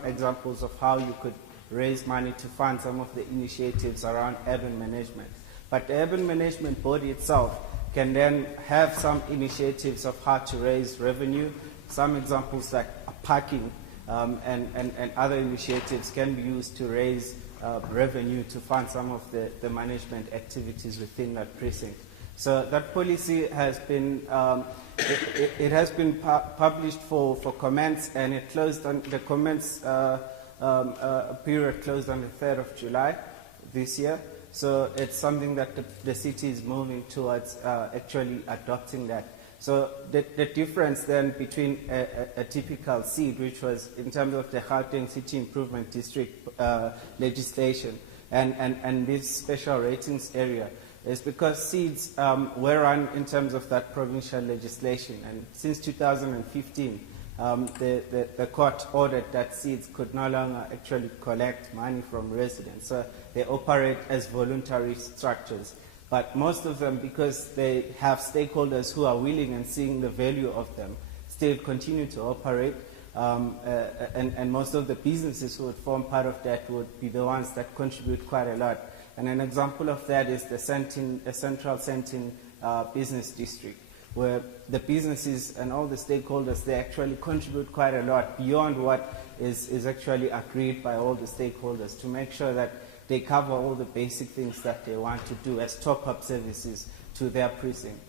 examples of how you could raise money to fund some of the initiatives around urban management. But the urban management body itself can then have some initiatives of how to raise revenue. Some examples like parking and other initiatives can be used to raise revenue to fund some of the management activities within that precinct. So that policy has been it has been published for comments, and it closed on the comments period closed on the 3rd of July this year. So it's something that the city is moving towards actually adopting that. So the difference then between a typical seed, which was in terms of the Gauteng City Improvement District legislation, and this special ratings area, is because seeds were run in terms of that provincial legislation. And since 2015, the court ordered that seeds could no longer actually collect money from residents. So they operate as voluntary structures. But most of them, because they have stakeholders who are willing and seeing the value of them, still continue to operate. And most of the businesses who would form part of that would be the ones that contribute quite a lot. And an example of that is the Central Sentin Business District, where the businesses and all the stakeholders, they actually contribute quite a lot beyond what is actually agreed by all the stakeholders to make sure that they cover all the basic things that they want to do as top-up services to their precinct.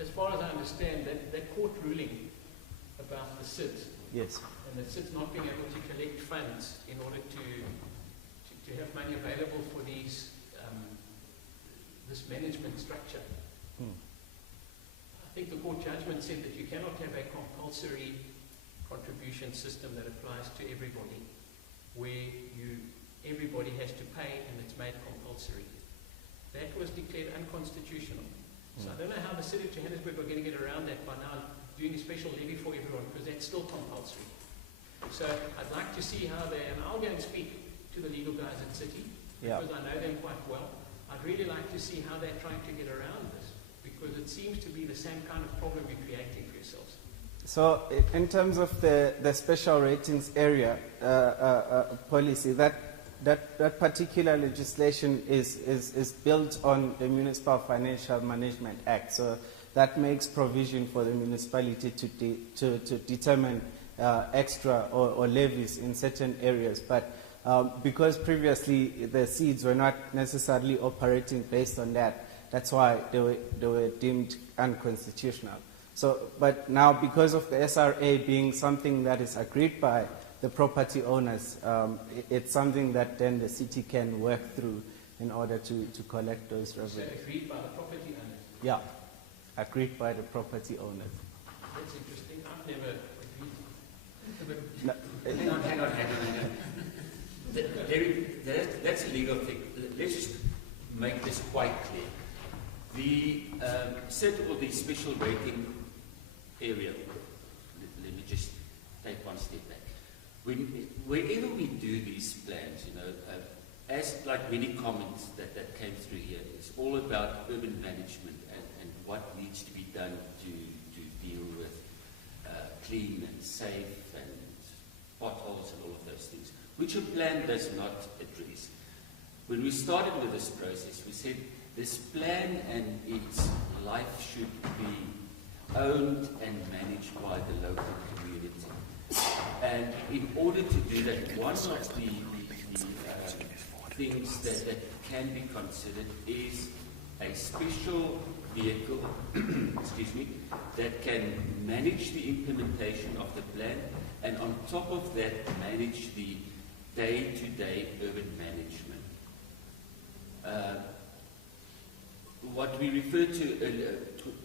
As far as I understand, that court ruling about the SID, yes, and the SID not being able to collect funds in order to have money available for these this management structure. I think the court judgment said that you cannot have a compulsory contribution system that applies to everybody, where everybody has to pay and it's made compulsory. That was declared unconstitutional. So I don't know how the city of Johannesburg are going to get around that by now doing a special levy for everyone, because that's still compulsory. So I'd like to see how and I'll go and speak to the legal guys at City, because I know them quite well. I'd really like to see how they're trying to get around this, because it seems to be the same kind of problem you're creating for yourselves. So in terms of the special ratings area policy, that particular legislation is built on the Municipal Financial Management Act. So that makes provision for the municipality to determine extra or levies in certain areas. But because previously the seeds were not necessarily operating based on that, that's why they were deemed unconstitutional. So, but now because of the SRA being something that is agreed by the property owners, it's something that then the city can work through in order to collect those revenues. So agreed by the property owners? Yeah, agreed by the property owners. That's interesting. I've never agreed. No, hang on. That's a legal thing. Let's just make this quite clear. The the special rating area, let me just take one step back. Whenever we do these plans, as like many comments that came through here, it's all about urban management and what needs to be done to deal with clean and safe and potholes and all of those things, which a plan does not address. When we started with this process, we said this plan and its life should be owned and managed by the local community. And in order to do that, one of the things that can be considered is a special vehicle, excuse me, that can manage the implementation of the plan, and on top of that, manage the day-to-day urban management. What we referred to earlier,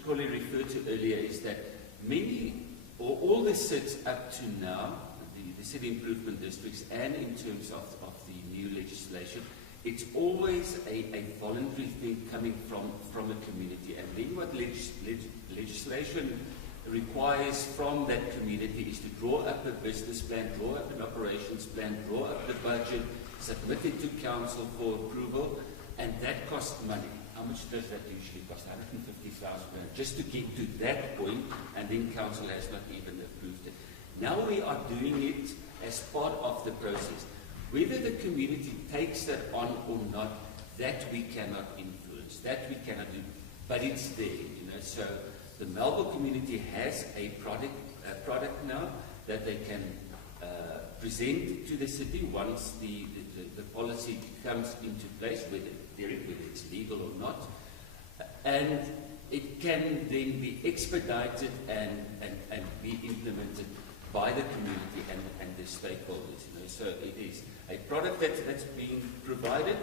Polly referred to earlier, is that many, or all the SIDs up to now, the city improvement districts, and in terms of the new legislation, it's always a voluntary thing coming from a community. And then what legislation requires from that community is to draw up a business plan, draw up an operations plan, draw up the budget, submit it to council for approval, and that costs money. How much does that usually cost? 150,000 just to get to that point, and then council has not even approved it. Now we are doing it as part of the process. Whether the community takes that on or not, that we cannot influence, that we cannot do, but it's there, you know. So the Melville community has a product now that they can present to the city once the policy comes into place, whether it's legal or not, and it can then be expedited and be implemented by the community and the stakeholders. You know. So it is a product that's being provided,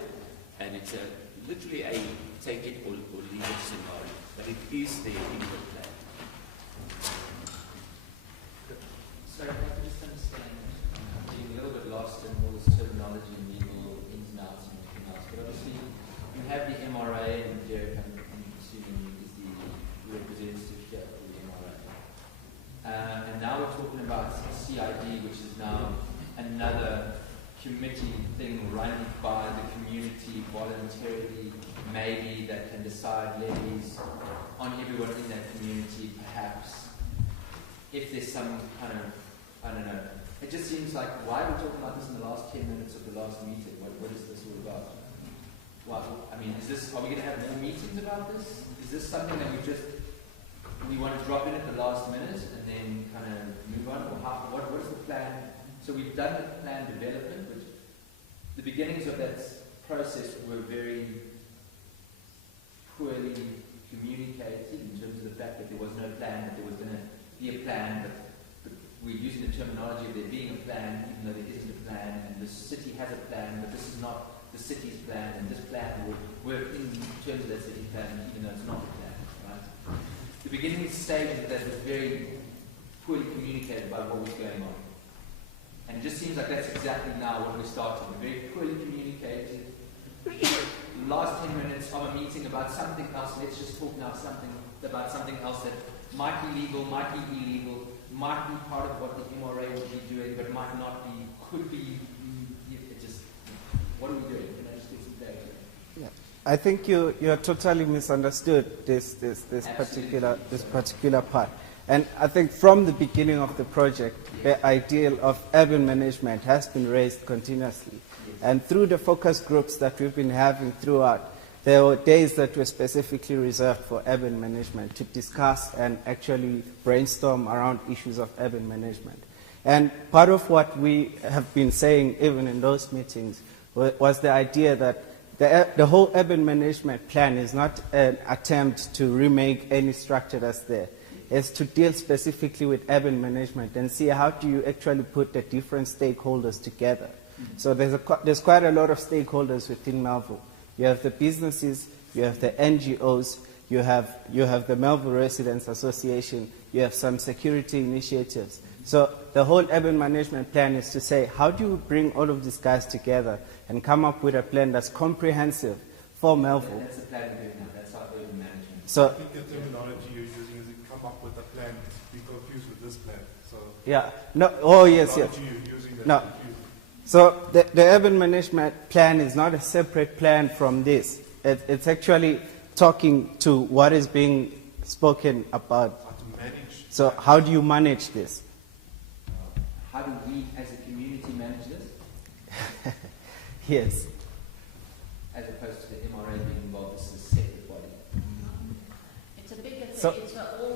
and it's literally a take it or leave it scenario, but it is there in the plan. Sorry, if I could just understand, I'm getting a little bit lost in all this terminology and legal ins and outs and everything else, but obviously you have the MRA, and Derek, I'm assuming, is the representative here for the MRA. And now we're talking about CID, which is now another committee thing run by the community voluntarily, maybe, that can decide levies on everyone in that community, perhaps. If there's some kind of, I don't know, it just seems like, why are we talking about this in the last 10 minutes of the last meeting? What is this all about? Well, I mean, are we going to have more meetings about this? Is this something that we want to drop in at the last minute and then kind of move on? Or what is the plan? So we've done the plan development, which the beginnings of that process were very poorly communicated in terms of the fact that there was no plan, that there was going to be a plan, but we're using the terminology of there being a plan, even though there isn't a plan, and the city has a plan, but this is not the city's plan, and this plan would work in terms of that city plan, even though it's not a plan, right? The beginning stage of that was very poorly communicated about what was going on. And it just seems like that's exactly now what we're starting. We're very poorly communicated. The last 10 minutes of a meeting about something else, let's just talk now about something else that might be legal, might be illegal, might be part of what the MRA would be doing, but might not be, could be, what are we doing? Can I just get some clarity? Yeah. I think you totally misunderstood this particular part. And I think from the beginning of the project, the ideal of urban management has been raised continuously. And through the focus groups that we've been having throughout, there were days that were specifically reserved for urban management to discuss and actually brainstorm around issues of urban management. And part of what we have been saying, even in those meetings, was the idea that the whole urban management plan is not an attempt to remake any structure that's there. Is to deal specifically with urban management and see how do you actually put the different stakeholders together. So there's quite a lot of stakeholders within Melville. You have the businesses, you have the NGOs, you have the Melville Residents Association, you have some security initiatives. So the whole urban management plan is to say, how do you bring all of these guys together and come up with a plan that's comprehensive for Melville? That's the plan we're doing now. That's our urban management. So, I think the terminology you're using is to come up with a plan, be confused with this plan. So yeah. No. Oh, yes, yes. No. So the urban management plan is not a separate plan from this. It's actually talking to what is being spoken about. How to manage. So how do you manage this? How do we as a community manage this? Yes. As opposed to the MRA being involved, this is a separate body. It's a bigger thing. So, It's for all